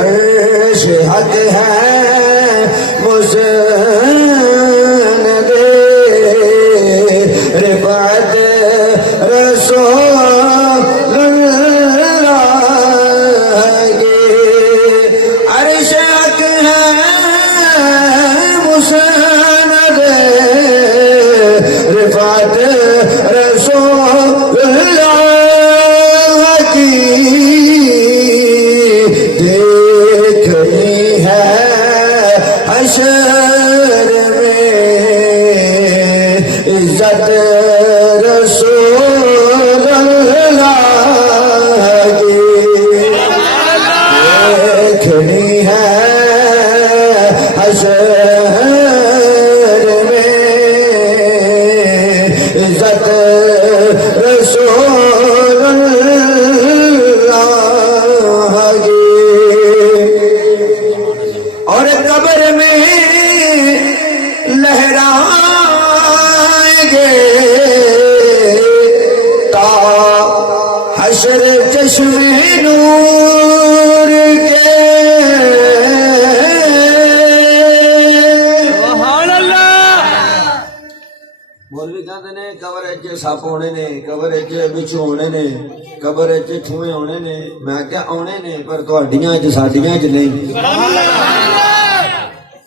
عرش حق ہے مسند رفعت رسول اللہ کی عرش حق ہے مسند رفعت رسول اللہ کی دیکھنی ہے حشر میں عزت رسول اللہ کی دیکھنی ہے حشر میں عزت رسول اللہ کی اور قبر میں لہرائیں گے تا حشر چشم نور کے سبحان اللہ مولوی کہتے نے قبر وچ سپ ہونے نے قبر وچ بچھو ہونے نے قبر وچ ٹھوئے ہونے نے میں کیا آنے نے پر تہاڈیاں وچ ساڈیاں وچ نہیں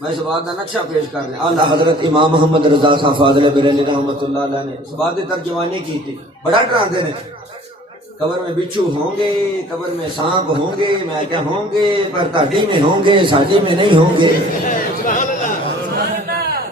میں اس بات کا نقشہ پیش کر رہا اعلیٰ حضرت امام محمد رضا خان فاضل بریلوی رحمۃ اللہ علیہ نے اس بات کی ترجمانی کی تھی بڑا ڈراندے نے قبر میں بچھو ہوں گے قبر میں سانپ ہوں گے میں کیا ہوں گے پر تہاڈی میں ہوں گے ساڈی میں نہیں ہوں گے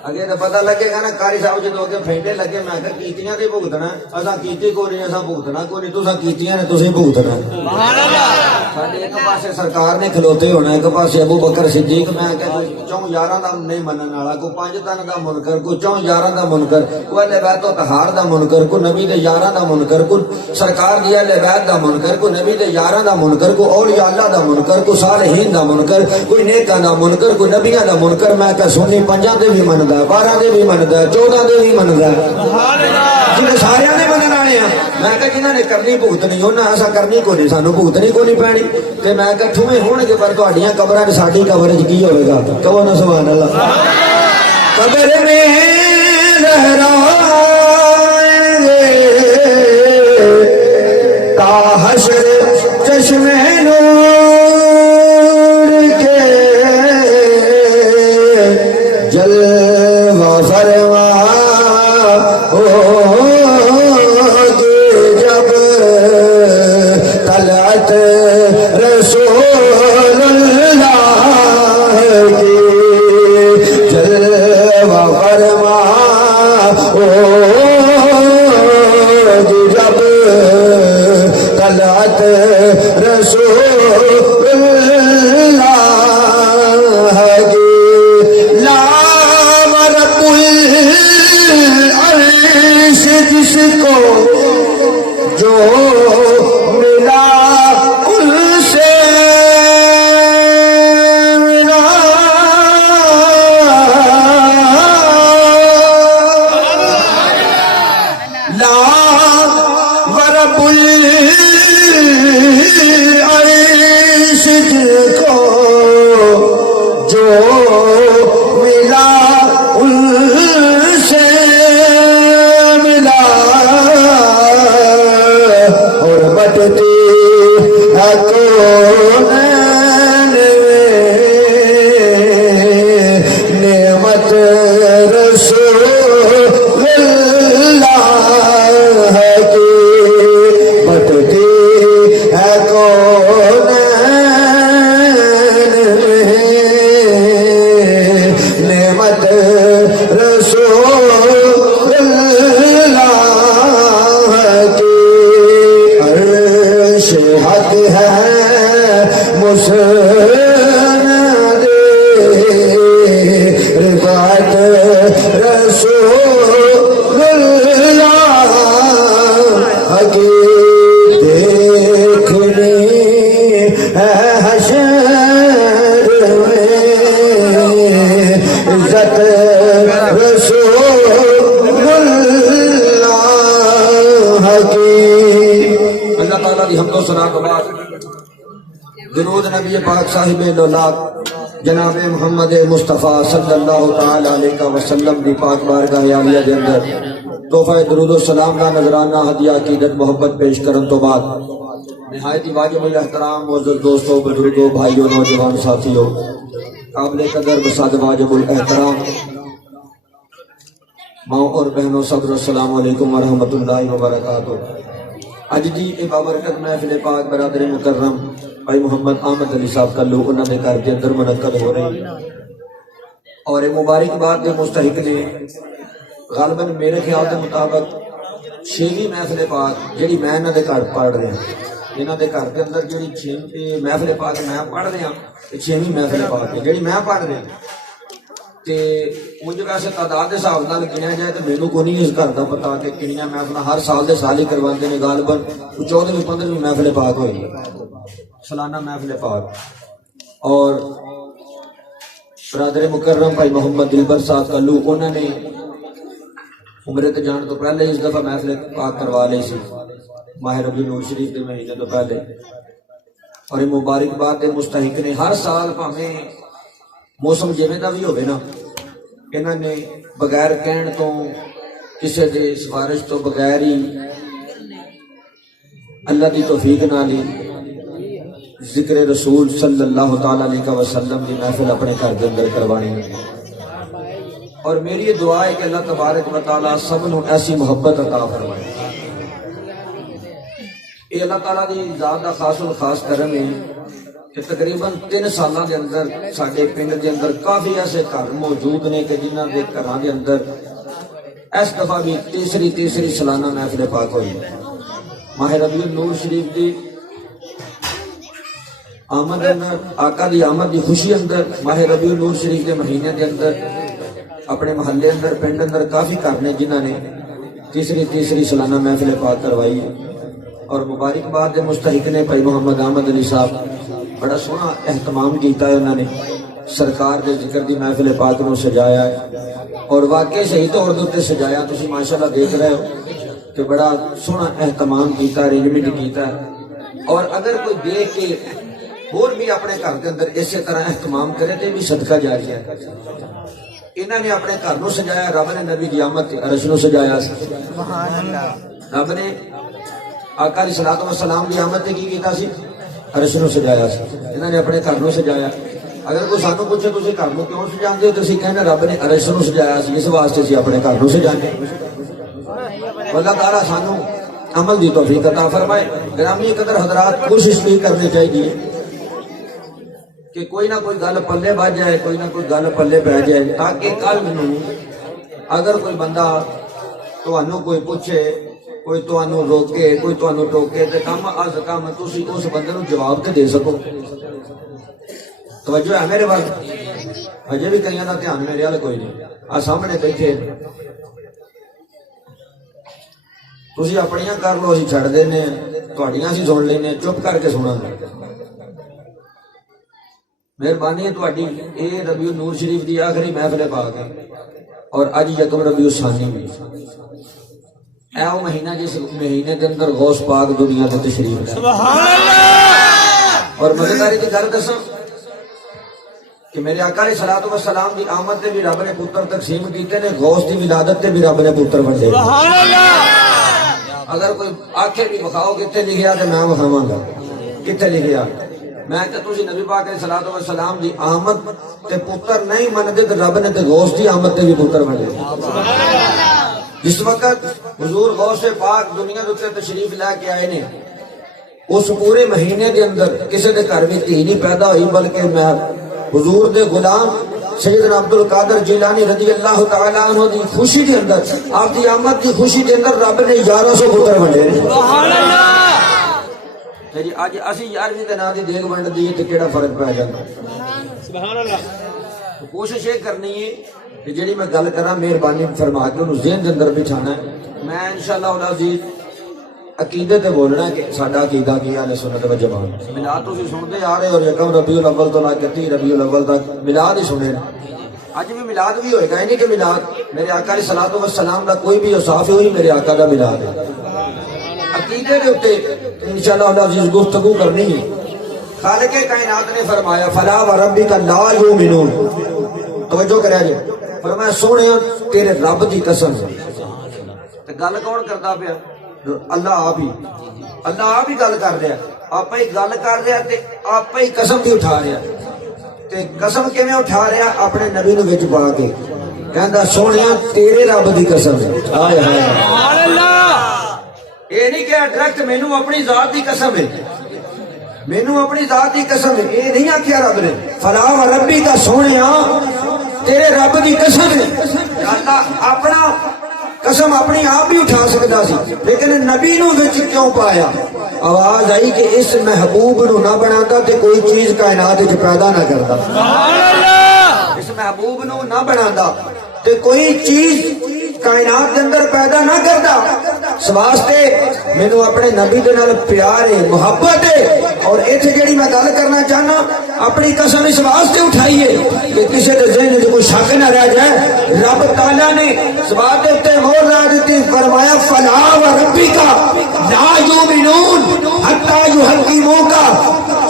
اگے تو پتہ لگے گا نا قاری صاحب جدو اگے پھینٹے لگے میں کہ کیتیاں تے بھگتنا اساں کیتی کو نہیں اساں بھگتنا کو نہیں تساں کیتیاں نے تسیں بھگتنا سبحان اللہ ساڈے ایک پاسے سرکار نے کھلوتے ہونا ایک پاسے ابو بکر صدیق میں کہ کوئی چوں یاراں دا نہیں منن والا کوئی پنج تن دا منکر کوئی چوں یاراں دا منکر کوئی اہل بیت و طہار دا منکر کوئی نبی دے یاراں دا منکر کوئی سرکار دی اہل بیت دا منکر کوئی نبی دے یاراں دا منکر کوئی اولیاء اللہ دا منکر کوئی صالحین دا منکر کوئی نیکاں دا منکر کوئی نبیاں دا منکر میں کہ سنی پنجاں دے بھی مندا 12 دے بھی مندا 14 دے بھی مندا سبحان اللہ جنہیں سارے نے منن والے ہیں میں کہ جنہاں نے کرنی بھگتنی انہاں ایسا کرنی کو نہیں سانو بھگتنی کو نہیں پینی کہ میں کہ ٹھویں ہون گے پر تہاڈیاں قبراں وچ ساڈی قبر وچ کی ہوے گا کہو نا سبحان اللہ قبر میں لہرائیں گے تا حشر چشم نور کے جلوہ فرما ہوگی جب طلعت رسول اللہ کی جلوہ فرما ہوگی جب طلعت رسول اللہ کی جس کو جو ملا ان سے ملا لا ورب العرش جس کو جو ملا ان سے نعمت رسول اللہ کی بٹتی ہے کونین میں نعمت رسول اللہ کی عرش حق ہے مسند رفعت رسول اللہ کی دیکھنی ہے حشر میں عزت رسول اللہ کی اللہ تعالیٰ کی حمد و ثنا کے بعد درود نبی پاک صاحب لولاک جناب محمد مصطفیٰ صلی اللہ تعالی علیہ وسلم دی پاک بارگاہ عالیہ دے اندر تحفہ درود و سلام کا نذرانہ ہدیہ عقیدت محبت پیش کرن تو بعد نہایت ہی واجب الاحترام معزز دوستوں بزرگوں بھائیوں نوجوان ساتھیوں قابل قدر بساد واجب الاحترام ماں اور بہنوں صبر السلام علیکم ورحمۃ اللہ وبرکاتہ۔ اج دی اے بابرکت محفل پاک برادر مکرم بھائی محمد احمد علی صاحب کلو انہاں دے گھر کے اندر منعقد ہو رہی اور اے مبارکباد دے مستحق نے غالباً میرے خیال کے مطابق 6ویں محفل پاک جڑی میں انہاں دے گھر پڑھ رہا ہوں، انہاں دے گھر کے اندر جڑی 6 محفل پاک میں پڑھ رہا ہوں، 6ویں محفل پاک ہے جڑی میں پڑھ رہا ہوں تے مجھے ویسے تعداد کے حساب نال گنیا جائے تو میرے کو نہیں اس گھر کا پتا کہ کنیاں محفل ہر سال دے سال ہی کرواندے نے، غالباً 14ویں 15ویں محفل پاک ہوئی سالانہ محفل پاک۔ اور برادر مکرم بھائی محمد دلبر صاحب کلو انہوں نے عمرے تے جان تو پہلے اس دفعہ محفل پاک کروا لی سی ماہ ربیع الاول شریف کے مہینے تو پہلے، اور یہ مبارکباد کے مستحق نے ہر سال بھاویں موسم جویں دا بھی ہوئے نا انہوں نے بغیر کہن تو کسی دے سفارش تو بغیر ہی اللہ دی توفیق نال ہی ذکر رسول صلی اللہ تعالی علیہ وسلم کی محفل اپنے گھر کے اندر کروانی ہے، اور میری یہ دعا ہے کہ اللہ تبارک و تعالی سب نو ایسی محبت عطا فرمائے۔ یہ اللہ تعالیٰ دی ذات دا خاص الخاص کرم ہے کہ تقریباً 3 سالوں کے اندر ساڈے پنڈ کے اندر کافی ایسے گھر موجود نے کہ جنہاں دے گھراں کے اندر اس دفعہ بھی تیسری سالانہ محفل پاک ہوئی ماہ ربیع الاول شریف دی آمد اندر آقا دی آمد دی خوشی اندر ماہ ربیع الاول شریف کے مہینے کے اندر اپنے محلے اندر پنڈ اندر کافی گھر نے جنہاں نے تیسری سالانہ محفل پاک کروائی، اور مبارکباد دے مستحق نے بھائی محمد احمد علی صاحب بڑا سونا اہتمام کیتا ہے، انہوں نے سرکار کے ذکر دی محفل پاک نو سجایا ہے اور واقعی صحیح طور تے سجایا، تسی ماشاءاللہ دیکھ رہے ہو کہ بڑا سونا اہتمام کیتا ہے، ارینجمنٹ کیتا ہے، اور اگر کوئی دیکھ کے اور بھی اپنے گھر کے اندر اسی طرح اہتمام کرے تو بھی صدقہ جاریہ ہے۔ انہوں نے اپنے گھر نو سجایا، رب نے نبی دی آمد عرش نو سجایا، رب نے آقا علیہ الصلوۃ والسلام دی آمد تے کی کیتا سی؟ عرش نو سجایا سی، انہوں نے اپنے گھر نو سجایا۔ اگر کوئی سانو پوچھے تسی گھر نو کیوں سجاندے ہو تو اسی کہنا رب نے عرش نو سجایا سی، اس واسطے سی اپنے گھر نو سجانے۔ اللہ تعالیٰ سانو عمل دی توفیق عطا فرمائے۔ گرامی قدر حضرات کوشش بھی کرنی چاہیے کہ کوئی نہ کوئی گل پلے بج جائے، کوئی نہ کوئی گل پلے بہ جائے، تاکہ کل نو اگر کوئی بندہ تانوں کوئی پوچھے، کوئی تانوں روکے، کوئی تانوں ٹوکے تے کم از کم تسی اس بندے نو جواب تے دے سکو۔ توجہ ہے میرے وال؟ اجے بھی کئیاں دا دھیان میرے وال کوئی نہیں، آ سامنے بیٹھے تسی اپنیاں کر لو، اسی چھڑ دینے تہاڈیاں اسی سن لینے، چپ کر کے سنا گے۔ مہربانی ہے تہاڈی، اے ربیع الاول شریف دی آخری محفل پاک ہے اور اج یکم ربیع الثانی بھی اے وہ مہینہ جس مہینے کے اندر غوث پاک دنیا کے تشریف ہے۔ سبحان اللہ۔ اور مزیداری کی گل دساں کہ میرے آقا علیہ الصلوۃ والسلام دی آمد تے بھی رب نے پتر تقسیم کیتے نے، غوث دی ولادت تے بھی رب نے پتر ونڈے۔ سبحان اللہ۔ اگر کوئی آکھے بھی بخاؤ کتے لکھیا تے میں بخاواں گا کتے لکھیا، میں کہ تسی نبی پاک علیہ الصلوۃ والسلام دی آمد تے پتر نہیں مندے تے رب نے تے غوث دی آمد تے بھی پتر ونڈے۔ سبحان اللہ۔ جس وقت حضور غوث پاک دنیا کے اوپر تشریف لے کے آئے نے، اس پورے مہینے کے اندر کسی کے گھر میں دھی نہیں پیدا ہوئی، بلکہ میں حضور دے غلام سیدنا عبد القادر جیلانی رضی اللہ تعالیٰ عنہ دی خوشی کے اندر، آپ دی آمد دی خوشی کے اندر رب نے 1100 پتر ونڈے۔ سبحان اللہ۔ جی اج اسی 11ویں دے نام دی دیگ ونڈ دی تے کیڑا فرق پے جاندا؟ سبحان اللہ۔ کوشش یہ کرنی ہے کہ جڑی میں گل کراں مہربانی فرما کے انہوں ذہن دے اندر بٹھانا ہے۔ میں انشاءاللہ العزیز عقیدے تے بولنا ہے کہ ساڈا عقیدہ کی اہل سنت و جماعت میلاد تسی سنتے آ رہے اور یکم ربیع الاول تو لے کے 30 ربیع الاول تک میلاد ہی سنے۔ اج بھی میلاد بھی ہوئے گا، نہیں کہ میلاد میرے آقا علیہ الصلوۃ والسلام دا کوئی بھی اوصاف ہوئی میرے آقا دا میلاد ہے۔ عقیدے کے اوپر انشاءاللہ العزیز گفتگو کرنی ہے خالق کائنات نے فرمایا فلا وربک لا یؤمنون، توجہ کریا جی، فرمایا سونے تیرے رب دی قسم، تے گل کون کردا پیا؟ اللہ آپ ہی، اللہ آپ ہی گل کر رہا، آپ ہی گل کر رہا تے آپ ہی قسم بھی اٹھا رہا، تے قسم کیویں اٹھا رہا؟ اپنے نبی نو وچ پا کے کہندا سونیا تیرے رب دی قسم ہے، ہائے ہائے سبحان اللہ، یہ نہیں کہ ڈائریکٹ مینوں اپنی ذات دی قسم ہے، مینوں اپنی ذات دی قسم ہے، یہ نہیں آکھیا رب نے فلا وربی کا سونیا تیرے رب دی قسم ہے۔ اللہ اپنا قسم اپنی آپ بھی اٹھا سکتا سی، لیکن نبی نو وچ کیوں پایا؟ آواز آئی کہ اس محبوب نو نہ بناتا تے کوئی چیز کائنات وچ پیدا نہ کرتا، سبحان اللہ، اس محبوب نو نہ بناتا تے کوئی چیز کائنات کے اندر پیدا نہ کرتا۔ اس واسطے مینوں اپنے نبی دے نال پیار ہے، محبت ہے، اور ایتھے جڑی میں گل کرنا چاہنا اپنی قسم اس واسطے اٹھائیے کہ کسی دے ذہن وچ کوئی شک نہ رہ جائے۔ رب تعالیٰ نے اس بات دے تے مہر لا دتی، فرمایا فلا وربک لا یؤمنون حتی یحکموک،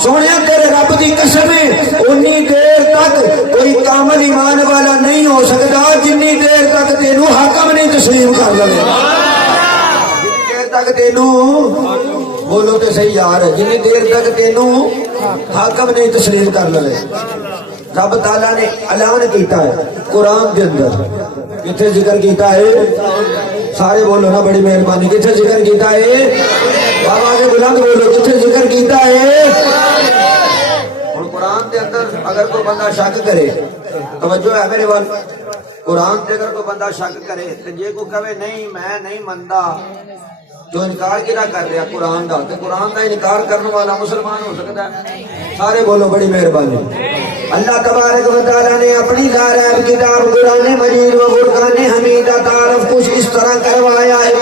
سونیا تیرے رب دی قسم ہے اونی دیر تک کوئی کامل ایمان والا نہیں ہو سکتا جنی دیر تک تینوں حاکم نہیں تسلیم کر لے، جنی دیر تک تینوں، بولو تے صحیح یار، جنی دیر تک تینوں حاکم نہیں تسلیم کر لے۔ رب تعالیٰ نے اعلان کیتا ہے قرآن کے اندر، کتنے ذکر کیتا ہے؟ سارے بولو نا، بڑی مہربانی، کتنے ذکر کیتا ہے؟ بابا کے بلند بولو، کتنے ذکر کیتا ہے؟ اور قرآن کے اندر اگر کوئی بندہ شک کرے، توجہ ہے میرے وال، قرآن سے اگر کوئی بندہ شک کرے تو جے کو کہے نہیں میں نہیں مندا، جو انکار کیا کر رہا قرآن دا، کہ قرآن دا انکار کرنے والا مسلمان ہو سکتا ہے؟ سارے بولو بڑی مہربانی۔ اللہ تبارک و تعالیٰ نے اپنی لاریب کتاب قرآن مجید و فرقان حمیدہ تعارف کچھ اس طرح کروایا ہے۔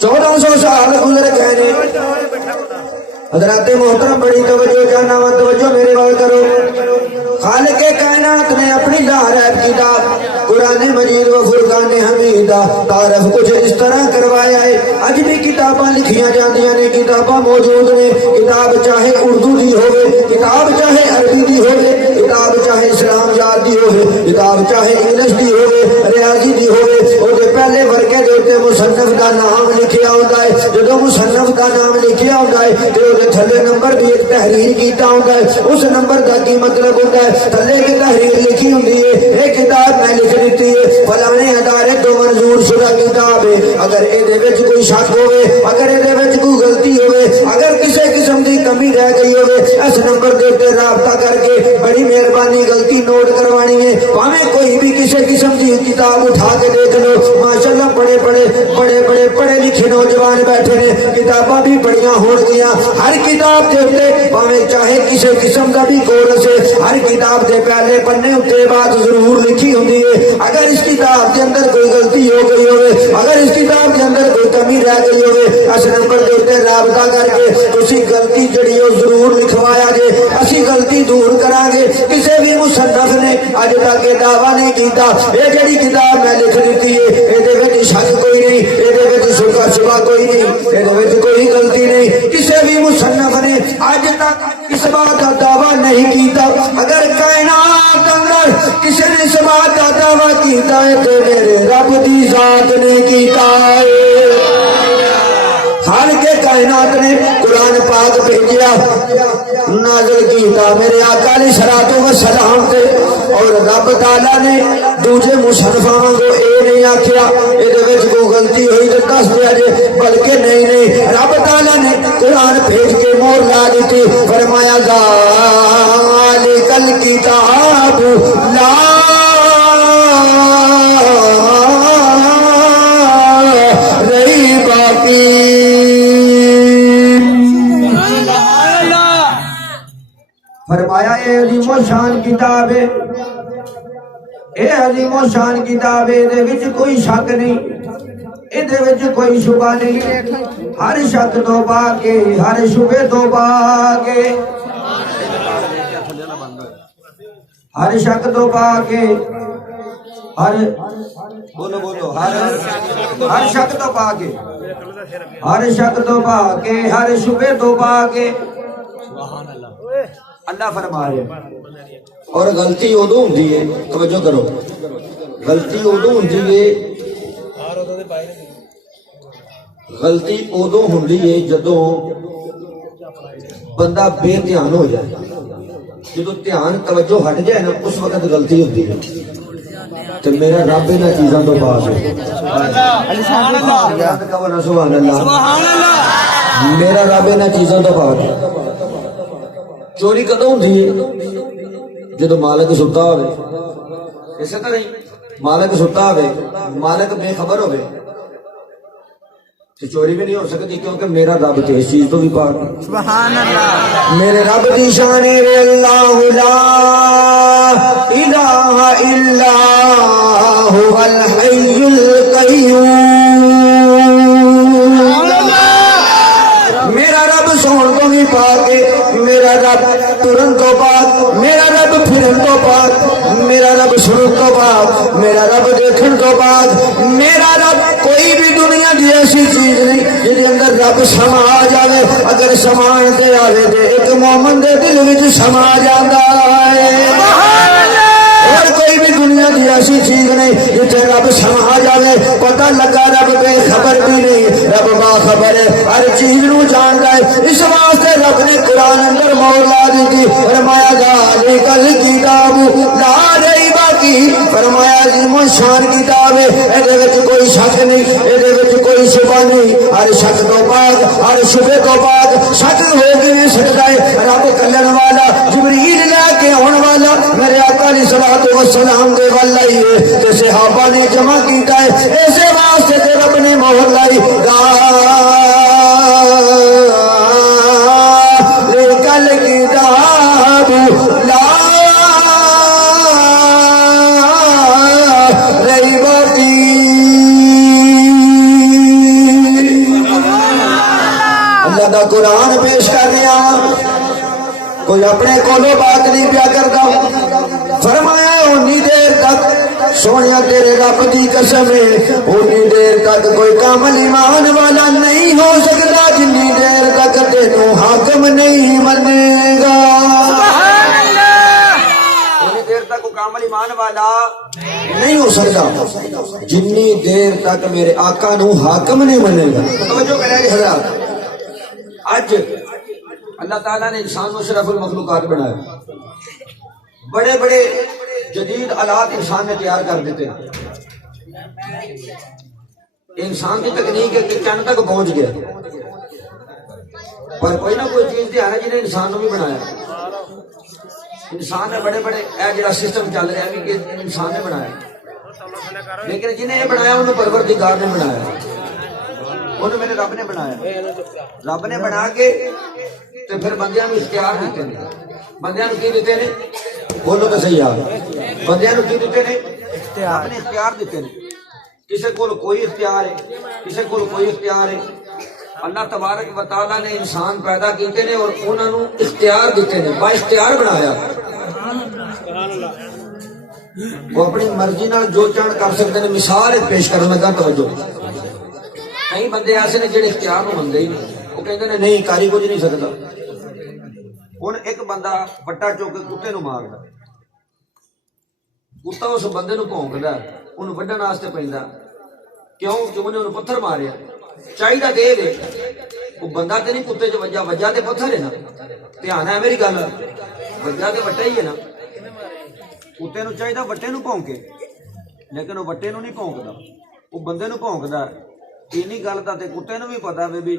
1400 سال گزر گئے نے، حضرات محترم بڑی توجہ جانا و توجہ میرے بات کرو۔ خالق کائنات نے اپنی لاریب کتاب قرآن مجید و فرقان حمیدہ تعارف کچھ اس طرح کروایا ہے۔ اج بھی کتاباں لکھیاں جاندیاں نے، کتاباں موجود نے، کتاب چاہے اردو دی ہوئے، کتاب چاہے عربی دی ہوئے، کتاب چاہے اسلام یاد دی ہوئے، کتاب چاہے انگلش دی ہوئے، ریاضی دی ہوئے، او دے پہلے ورقے دے اوتے مصنف دا نام لکھیا ہوندا ہے۔ جدوں مصنف دا نام لکھیا ہوندا ہے تے او دے تھلے نمبر بھی ایک تحریر کیتا ہوندا ہے، اس نمبر دا کی مطلب ہوندا ہے تھلے کی تحریر لکھی ہوندی ہے، اے کتاب میں لکھ دیتی ہے فلانے ادارے تو منظور شدہ کتاب ہے، اگر اے دے وچ کوئی شک ہوئے، اگر اے دے وچ کوئی غلطی ہوئے، اگر کسی قسم دی کمی رہ گئی ہوئے، اس نمبر دے تے رابطہ کر کے بڑی مہربانی غلطی نوٹ کروانی ہے، پاویں کوئی بھی کسی قسم دی کتاب اٹھا کے دیکھ لو، ماشاءاللہ پڑھے لکھے نوجوان بیٹھے نے، کتاباں بھی بڑیاں ہون گیاں، ہر کتاب دے اوتے پاویں چاہے کسی قسم دا بھی کورس ہے، ہر کتاب دے پہلے پنے اوتے بات ضرور لکھی ہوندی ہے، اگر اس کتاب کے اندر کوئی غلطی ہو گئی ہوئے، اگر اس کتاب کے اندر کوئی کمی رہ گئی ہوئے، اس نمبر دے اوتے رابطہ کر کے تسی غلطی جڑی ہو ضرور لکھوایا جے، اسی غلطی دور کران گے۔ کسی بھی مصنف نے اج تک یہ دعویٰ نہیں کیتا اے جڑی کتاب میں لکھ دیتی ہے اے دے وچ شک کوئی نہیں، اے دے وچ شبہ کوئی نہیں، اے دے وچ کوئی غلطی نہیں، کسی بھی مصنف نے اج تک اس بات کا دعویٰ نہیں کیتا۔ اگر کائنات اندر کسی نے اس بات کا دعویٰ کیتا ہے تو میرے رب دی ذات نے کیتا ہے۔ خالق کائنات نے قرآن پاک بھیجیا، نازل کیتا میرے آقا علیہ الصلوۃ والسلام تے، اور رب تعالیٰ نے دوجے مصنفاں کو اے نہیں آکھیا اے دے وچ کوئی غلطی ہوئی تے دس دیا جے، بلکہ نہیں رب تعالیٰ نے قرآن بھیج کے مہر لا دیتی، فرمایا ذالک الکتاب لا ریب فیہ۔ فرمایا اے عظیم و شان کتاب ہے، اے عظیم و شان کتاب ہے، دے وچ کوئی شک نہیں، اے دے وچ کوئی شبہ نہیں، ہر شک تو باقی، ہر شبہ تو باقی، ہر شک تو باقی، ہر بولو بولو ہر شک تو باقی، ہر شک تو باقی، ہر شبہ تو باقی، اللہ فرما رہے ہیں اور غلطی ادو ہوندی ہے توجہ کرو غلطی ادو ہوندی ہے غلطی ادو ہوندی ہے جدوں بندہ بے دھیان ہو جائے جدوں دھیان توجہ ہٹ جائے نا اس وقت غلطی ہوتی ہے تو میرا رب انہاں چیزاں تو پاک ہے سبحان اللہ میرا رب انہاں چیزاں تو پاک ہے چوری کدوں ہوندی ہے جدوں مالک ستا ہوئے اسی طرح ہی مالک ستا ہوئے مالک بے خبر ہوئے تو چوری بھی نہیں ہو سکتی کیونکہ میرا رب تو اس چیز تو بھی پاک ہے سبحان اللہ میرے رب دی شان ہے اللہ لا الہ الا هو الحی القیوم میرا رب سون تو بھی پاک ہے میرا رب ترن تو پاک میرا رب پھرن تو پاک میرا رب سنن تو پاک میرا رب دیکھن تو پاک میرا رب کوئی بھی دنیا دی ایسی چیز نہیں جی اندر رب سما جائے اگر سمان تے آوے تے ایک مومن دے دل وچ سما جاندا ہے اور کوئی بھی دنیا دی ایسی چیز نہیں جتھے رب سما جائے پتہ لگا رب بے خبر بھی نہیں رب باخبر ہے ہر چیز نو جاندا ہے اس واسطے رب نے قرآن اندر مور لا دی فرمایا ذالک الکتاب لا ریب فیہ فرمایا عظیم شان کتاب ہے اے وچ کوئی شک نہیں اے وچ کوئی شبہ نہیں ہر شک تو پاک ہر شبہ تو پاک شک ہو کے نہیں سکتا ہے رب کلن والا جبریل لے کے آن والا میرے آقا علیہ الصلوۃ والسلام دے والا ہی ہے تے صحابہ نے جمع کیتا ہے ایسے واسطے تے رب نے مہر لائی کل کتاب لا ریب اللہ دا قرآن پیش کر رہا کوئی اپنے کولو بات نہیں پیا کرتا فرمایا اونی دیر تک سونیا تیرے رب دی قسم ہے اونی دیر تک کوئی کامل ایمان والا نہیں ہو سکتا جنی دیر تک تینوں حاکم نہیں منے گا اونی دیر تک کوئی کامل ایمان والا نہیں ہو سکتا جنی دیر تک میرے آقا نو حاکم نہیں منے گا توجہ کریں حضرات آج اللہ تعالیٰ نے انسان کو اشرف المخلوقات بنایا بڑے بڑے جدید آلات انسان نے تیار کر دیتے انسان کی تکنیک ہے کہ چند تک پہنچ گیا پر کوئی نہ کوئی چیز دیا ہے جنہیں انسان نے بھی بنایا انسان نے بڑے بڑے جڑا سسٹم چل رہا ہے کہ انسان نے بنایا لیکن جنہیں یہ بنایا انہوں پروردگار نے بنایا انہوں میرے رب نے بنایا رب نے بنا کے تو پھر بندیاں میں اختیار دیتے ہیں بندیاں کی دیتے ہیں بولو تو صحیح آگا بندیاں کی دیتے ہیں اپنے اختیار دیتے ہیں کسی کو کوئی اختیار ہے کسی کو کوئی اختیار ہے اللہ تبارک و تعالیٰ نے انسان پیدا کیتے ہیں اور انہوں نے اختیار دیتے ہیں با اختیار بنایا وہ اپنی مرضی نال جو چاہن کر سکتے ہیں مثال پیش کرنے لگا توجہ کئی بندے ایسے نے جڑے اختیار نو منتے ہی نہیں وہ کہتے ہیں نہیں کاری کچھ نہیں سکتا ہن ایک بندہ بٹا چوک کے کتے نو ماردا کتا اس بندے نو بھونکدا اونوں وڈن واسطے پیندا کیوں کہ انہیں اونوں پتھر ماریا چاہیدا دے دے وہ بندہ تے نہیں کتے چ وجا وجا تے پتھر ہے نا دھیان ہے میری گل وجا تے وٹا ہی ہے نا کتے نو چاہیدا وٹے نو بھونکے لیکن وہ وٹے نو نہیں بھونکدا وہ بندے نو بھونکدا اینی گل دا تے کتے نو بھی پتا وے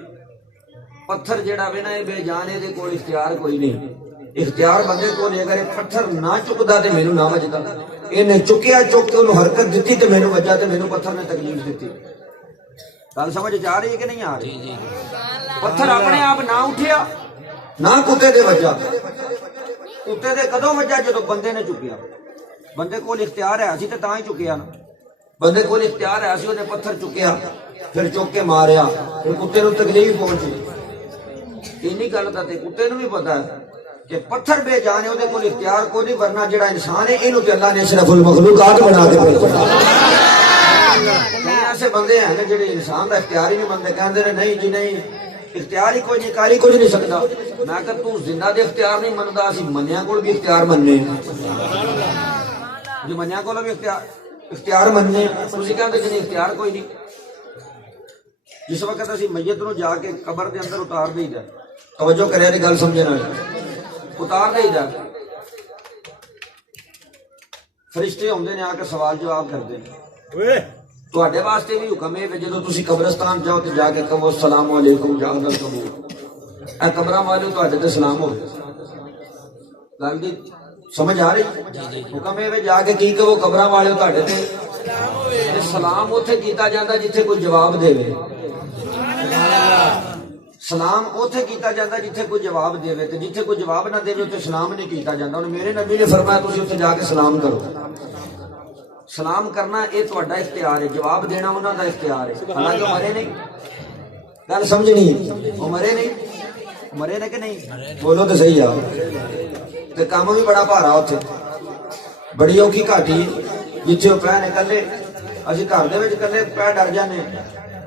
پتھر جڑا وے نا بے جان دے کول اختیار کوئی نہیں اختیار بندے کو اگر پتھر نہ چکدا تے مینوں نہ وجدا اینے چکیا چک کے انہوں حرکت دیتی تے مینوں وجا تے مینوں پتھر نے تکلیف دیتی گل سمجھ آ رہی ہے کہ نہیں آ رہی پتھر اپنے آپ نہ اٹھیا نہ کتے دے وجا کتے دے کدوں وجا جدوں بندے نے چکیا بندے کول اختیار ہے اسی تے تاں ہی چکیا نا بندے کول اختیار ہے اسی نے پتھر چکیا پھر چک کے ماریا پھر کتے نو تکلیف پہنچی اینی گل دا تے کتے نو بھی پتا ہے کہ پتھر بے جان ہے وہ اختیار کو نہیں ورنہ جڑا انسان ہے اینو تے اللہ نے اشرف المخلوقات بنا کے بھیجا ایسے بندے ہیں جڑے انسان دا اختیار ہی نہیں بندے کہندے نے نہیں جی نہیں اختیار ہی کوئی نہیں، کاری کچھ نہیں سکتا. میں کہ تو زندہ دے اختیار نہیں منتا، اسی منیا کو بھی اختیار مننے جو منیا کو بھی اختیار مننے، تسی کہتے کہ نہیں اختیار کوئی نہیں. جس وقت اسی میت نو جا کے قبر دے اندر اتار دئی دا، توجہ کریا دی گل سمجھنا، اتار دئی دا، فرشتے ہوندے نے آ کے سوال جواب کرتے ہیں. تواڈے واسطے بھی حکم ہے کہ جدوں تسی قبرستان جاؤ تے جا کے کہو السلام علیکم جہاد القبور، اے قبراں والے تواڈے تے سلام ہو. گل دی سمجھ آ رہی؟ حکم ہے جا کے کی کہو قبراں والے تواڈے تے سلام اوتھے کیتا جاندا جتھے کوئی جواب دے. سلام اوتھے کیتا جاندا جتھے کوئی جواب دے، تے جتھے کوئی جواب نہ دے اوتھے سلام نہیں کیتا جاندا. ہن میرے نبی نے فرمایا تسی اوتھے جا کے سلام کرو. سلام کرنا یہ تہاڈا اختیار ہے، جواب دینا انہاں دا اختیار ہے. حالانکہ مرے نہیں، گل سمجھنی، وہ مرے نہیں، مرے نے کہ نہیں؟ بولو تو صحیح آ. تے کام بھی بڑا بھارا اوتھے، بڑی اوکھی گھاٹی جتھے وہ پہ نکلے، اسی گھر دے وچ کلے پہ ڈر جانے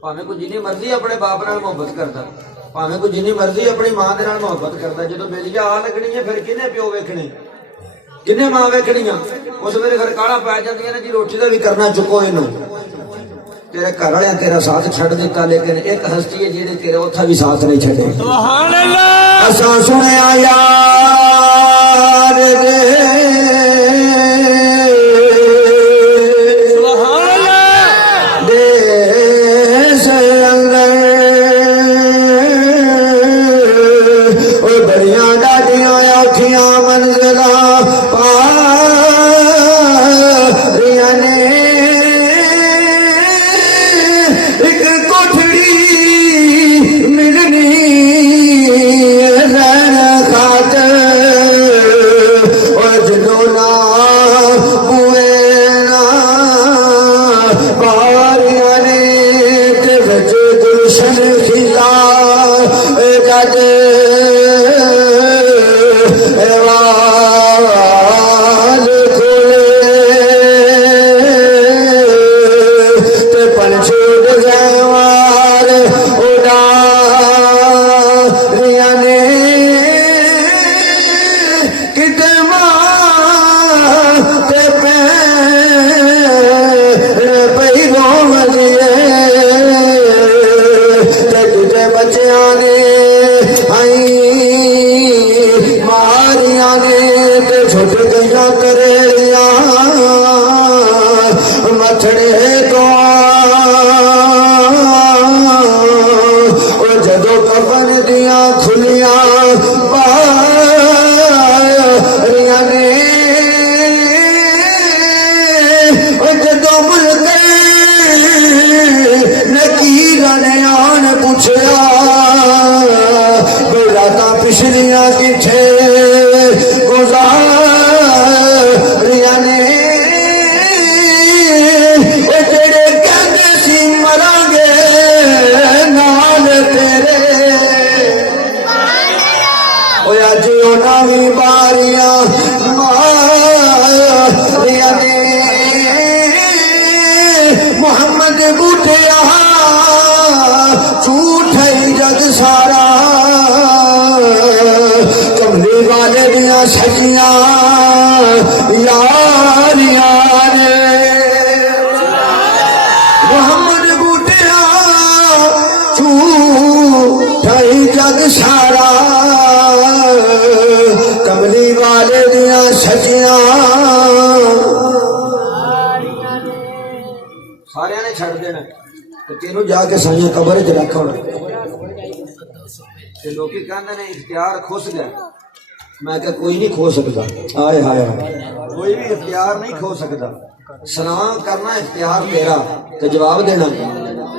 بھاویں کوئی جنی مرضی اپنے باپ نال محبت کردا، بھاویں کوئی جنی مرضی اپنی ماں دے نال محبت کردا، جدوں بیلیاں آ لگنی ہے پھر کنے پیو ویکھنے، کنے ماں ویکھنیاں. اس ویلے پھر کالا پی جاندیاں نے جی روٹی دا بھی کرنا چکو اینوں. تیرے گھر والے تیرا ساتھ چھڈ دیتا، لیکن ایک ہستی ہے جہنے تیرے اوتھا بھی ساتھ نہیں چھڈے. سبحان اللہ. اساں سنیا یار دے سبحان اللہ. دیس اندر او بڑیاں ڈاڈیاں اوکھیاں منزلاں پاریاں نے، ایک کوٹھڑی ملنی رہن خاطر، اور جنوں نہ ہوئے نہ باریاں نے، تے وچ گلشن کھلا جد وال کھلے تے پنچھی ڈگوار اڈاریاں نے، کتے ماں تے پیر پئی روندیے، تے کتے بچیاں نے ماریاں نے، تے چھٹ گئیاں کریلیاں متھڑے تو. جدو کفن دیاں کھلیاں باریاں نے، جدو ملتے نکیراں نے آن پوچھیا راتاں پچھلیاں کتھے گزاریاں نے، جڑے کہندے سی مراں گے نال تیرے، اج انہاں وی باریاں ماریاں نے. محمد بوٹیا جھوٹ ہے جگ سارا، کملی والے دیاں سجیاں یاریاں نے. محمد بوٹیا جھوٹ ہے جگ سارا، کملی والے دیاں سجیاں سارے نے چھڑ دینا تے تینوں جا کے سائیں قبر وچ رکھنا. تے لوکی کہندے نے اختیار کھس گیا. میں کہ کوئی نہیں کھو سکتا، ہائے ہائے کوئی بھی اختیار نہیں کھو سکتا. سلام کرنا اختیار تیرا تے جواب دینا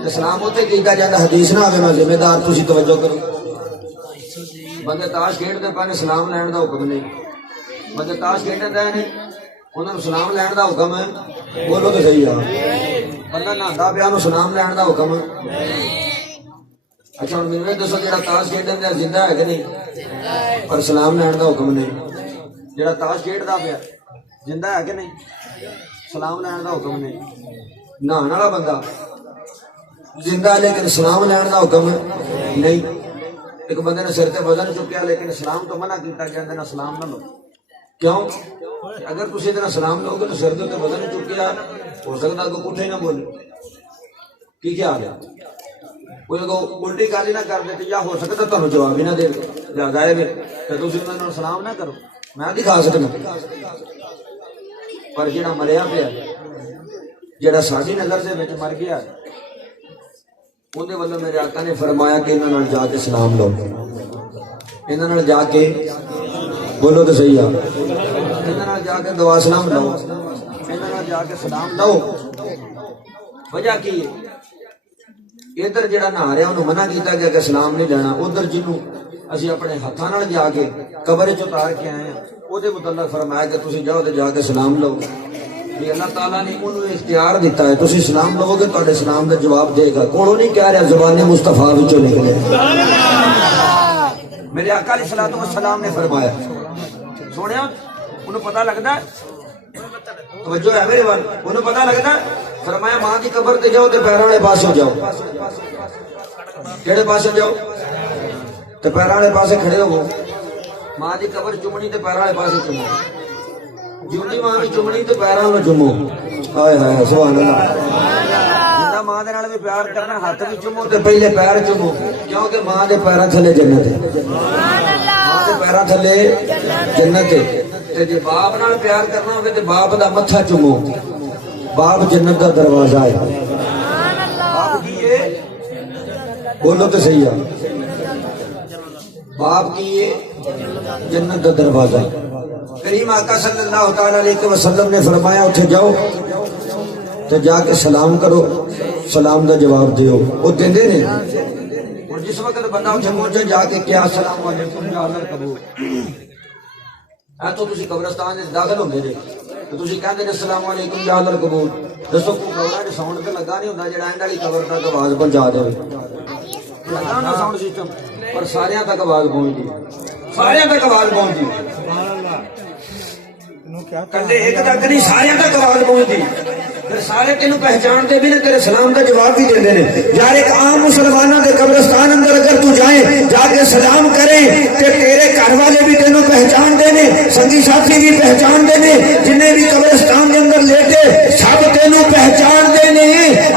تے سلام اوتے کیتا جاندا. حدیث نہ آوے میں ذمہ دار، تسی توجہ کرو. بندے تاش کھیڈدے پے نے، سلام لین دا حکم نہیں. بندے تاش کھیڈن دے نے، انہاں نوں سلام لین دا حکم ہے. بولو تو صحیح آ. بندہ نہاندا پیا نوں سلام لین دا حکم ہے. اچھا ہن مینوں دسو جڑا تاش کھیڈن دیا زندہ ہے کہ نہیں؟ پر سلام لین دا حکم نہیں. جڑا تاش کھیڈدا پیا زندہ ہے کہ نہیں؟ سلام لین دا حکم نہیں. نہان والا بندہ زندہ لیکن سلام لین کا حکم نہیں. ایک بندے نے سر تے وزن چکیا لیکن سلام تو منع کیتا گیا اندر سلام نہ لو. کیوں؟ اگر تسی ادھر سلام لو گے تو سر تے وزن چکیا ہو سکتا کہ کٹھے ہی نہ بولے. کی کیا آ گیا کوئی کو الٹی گل ہی نہ کر دے یا ہو سکتا تمہیں جواب ہی نہ دے یا غائب ہے تو تسی انہاں نوں سلام نہ کرو. میں دکھا سکنا پر جڑا مریا پیا جڑا ساری نظر دے وچ مر گیا اون دے والوں میرے آقا نے فرمایا کہ انہاں نال جا کے سلام لو. انہاں نال جا کے بولو تو صحیح ہے. انہاں نال جا کے دعا سلام لو. انہاں نال جا کے سلام لو. وجہ کی ہے ادھر جڑا نہ رہا انہوں منع کیتا گیا کہ سلام نہیں لینا. ادھر جنوں اسی اپنے ہاتھاں نال جا کے قبر چ اتار کے آئے ہیں وہ دے متعلق فرمایا کہ تسی جاؤ تے جا کے سلام لو. یہ اللہ تعالیٰ نے انہوں اختیار دیتا ہے. تسی سلام لو گے تو سلام کا جواب دے گا. کونوں نہیں کہہ رہا زبان مصطفیٰ وچوں نکلے. میرے آقا علیہ الصلوۃ والسلام نے فرمایا سونیا انہوں پتہ لگتا ہے توجہ ہے میرے وال انہوں پتہ لگتا ہے فرمایا ماں کی قبر تے جاؤ تے پیراں والے پاسے جاؤ. کیڑے پاسے جاؤ تے پیراں والے پاسے کھڑے ہو. ماں کی قبر چومنی تے پیراں والے پاسے چومو. جیوندی ماں کی چومنی تے پیراں والے چومو. ہائے ہائے سبحان اللہ. جندا ماں دے نال بھی پیار کرنا ہاتھ بھی چومو تے پہلے پیر چومو کیونکہ ماں دے پیراں تھلے جنت ہے. ماں دے پیراں تھلے جنت ہے. تے جے باپ نال پیار کرنا ہوے تے باپ دا متھا چومو. باپ جنت دا دروازہ ہے. باپ کی ہے بولو تو صحیح ہے. باپ کی ہے جنت دا دروازہ. کریم آقا صلی اللہ تعالی علیہ وسلم نے فرمایا اٹھے جاؤ تو جا کے سلام کرو. سلام دا جواب دیو. وہ دیندے نے. اور جس وقت بندہ اٹھے پہنچے جا کے کیا السلام علیکم یا اللہ قبول تو تسی قبرستان وچ داخل ہوندے جے تو تسی کہندے نے السلام علیکم یا اللہ قبول. دسو کو قبراں دے ساؤنڈ تے لگا نہیں ہوندا جڑا اینڈ والی قبر تک آواز پہنچا دے. لگا نہ ساؤنڈ سسٹم پر سارے تک آواز پہنچ دی. سارے تک آواز پہنچ دی. کلے ایک تک نہیں سارے تک آواز پہنچ دی. پھر سارے تینوں پہچانتے بھی نے تیرے سلام کا جواب بھی دے نے. یار ایک عام مسلمانوں کے قبرستان اندر اگر تو جائیں جا کے سلام کریں تے تیرے گھر والے بھی تینوں پہچان دے نے. سنگی ساتھی بھی پہچان دے نے. جنہیں بھی قبرستان کے اندر لیٹے سب تینوں پہچان دے نے.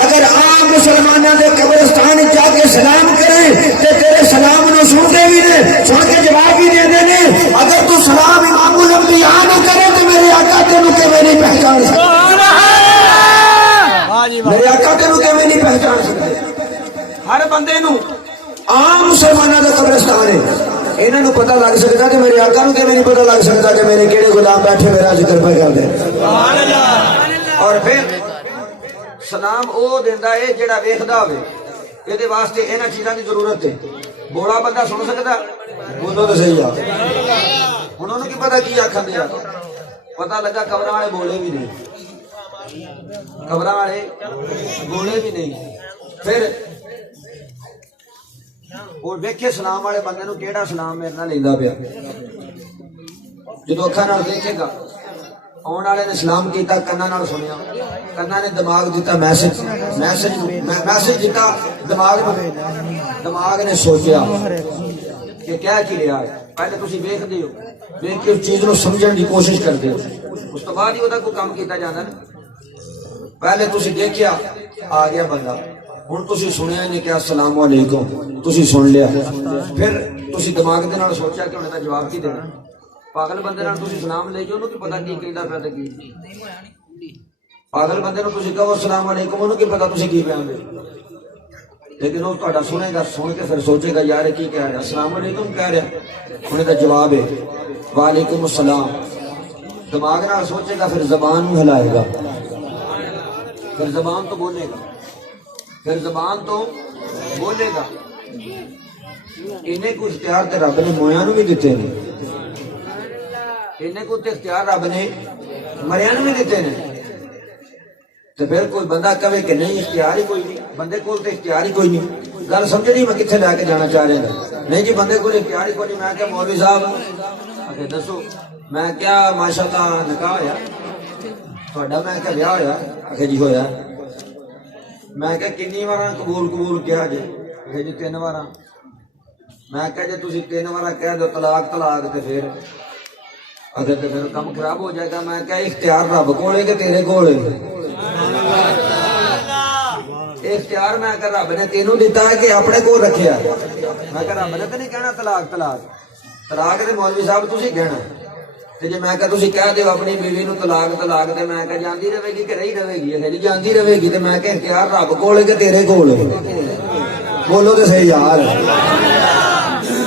اگر عام مسلمانوں کے قبرستان جا کے سلام کریں تے تیرے سلام نو سنتے بھی نے سن کے جواب بھی دے دے نے. اگر تو سلام امام الانبیاء نہ کرے تو میرے آقا تینوں کیویں نہیں پہچان سکتے. میرے آقا تینوں کیویں نہیں پہچان سکتے. ہر بندے نو عام مسلمانوں کا قبرستان ہے انہاں نو پتہ لگ سکتا کہ میرے آقا نو کیویں نہیں پتہ لگ سکتا کہ میرے کیڑے غلام بیٹھے میرا ذکر پہ کردے. سبحان اللہ. اور پھر سلام او دیندا ہے جڑا ویکھدا ہوے. اے دے واسطے انہاں چیزاں دی ضرورت ہے. بوڑا بندہ سن سکدا بولو تو صحیح ہے. ہن انہوں کی پتہ کی آکھن دے. پتہ لگا قبراں والے بولے بھی نہیں. قبراں والے بولے بھی نہیں. پھر اور ویکھے سلام والے بندے نو کیڑا سلام میرے نال لیندا پیا. جدوں اکھاں نال دیکھے گا آن والے نے سلام کیتا کناں نال سنیا کناں نے دماغ دیتا میسج دیتا دماغ نے سوچیا کہ کیا کی رہا ہے. پہلے تسی ویکھدے ہو ویکھ کے اس چیز نو سمجھن دی کوشش کردے ہو اس تو بعد ہی وہ کوئی کام کیتا جاندا نا. پہلے تسی دیکھیا آ گیا بندہ ہن تسی سنیا نہیں کہ السلام علیکم تسی سن لیا. پھر تسی دماغ دے نال سوچیا کہ ہن دا جواب کی دینا. پاگل بندے نال تسی سلام لے جو انہوں کی پتہ کی کہندا پیا تے کی. پاگل بندے نوں تسی کہو السلام علیکم انہوں کی پتہ تسی کی بیان دے. لیکن وہ تہاڈا سنے گا سن کے پھر سوچے گا یار کی کہہ رہا السلام علیکم کہہ رہا ہن دا جواب ہے وعلیکم السلام. دماغ نال سوچے گا پھر زبان نوں ہلائے گا پھر زبان تو بولے گا انہیں کو اختیار تے رب نے مویاں نوں بھی دتے نے. انہیں کو تے اختیار رب نے مریاں نوں بھی دتے نے. تو پھر کوئی بندہ کہے کہ نہیں اختیار ہی کوئی نہیں بندے کول تے اختیار ہی کوئی نہیں. گل سمجھ نہیں میں کتنے لے کے جانا چاہ رہا نہیں جی بندے کول اختیار ہی کوئی نہیں. میں کہ مولوی صاحب دسو میں کیا ماشاءاللہ نکاح ہویا تہاڈا میں کہ بیاہ ہویا آکھے جی ہویا ਮੈਂ ਕਿਹਾ ਕਿੰਨੀ ਵਾਰਾਂ ਕਬੂਲ ਕਿਹਾ ਜੇ? ਇਹ ਜੀ 3 ਵਾਰਾਂ। ਮੈਂ ਕਿਹਾ ਜੇ ਤੁਸੀਂ 3 ਵਾਰਾਂ ਕਹਿ ਦਿਓ ਤਲਾਕ ਤੇ ਫਿਰ ਅਗਰ ਤੇ ਫਿਰ ਕੰਮ ਖਰਾਬ ਹੋ ਜਾਏਗਾ। ਮੈਂ ਕਿਹਾ ਇਖਤਿਆਰ ਰੱਬ ਕੋਲ ਹੈ ਕਿ ਤੇਰੇ ਕੋਲ ਹੈ? ਇਖਤਿਆਰ ਮੈਂ ਕਿਹਾ ਰੱਬ ਨੇ ਤੈਨੂੰ ਦਿੱਤਾ ਹੈ ਕਿ ਆਪਣੇ ਕੋਲ ਰੱਖਿਆ? ਮੈਂ ਕਿਹਾ ਰੱਬ ਨੇ ਤਾਂ ਨਹੀਂ ਕਹਿਣਾ ਤਲਾਕ ਦੇ ਮੌਲਵੀ ਸਾਹਿਬ ਤੁਸੀਂ ਕਹਿਣਾ। ਤੇ ਜੇ ਮੈਂ ਕਿਹਾ ਤੁਸੀਂ ਕਹਿ ਦਿਓ ਆਪਣੀ ਬੀਵੀ ਨੂੰ ਤਲਾਕ ਤੇ ਮੈਂ ਕਿਹਾ ਜਾਂਦੀ ਰਹੇਗੀ ਕਿ ਰਹੀ ਰਹੇਗੀ? ਇਹ ਜੀ ਜਾਂਦੀ ਰਹੇਗੀ। ਤੇ ਮੈਂ ਕਿਹਾ ਇਖਤਿਆਰ ਰੱਬ ਕੋਲ ਹੈ ਕਿ ਤੇਰੇ ਕੋਲ ਹੈ? ਬੋਲੋ ਤੇ ਸਹੀ ਯਾਰ।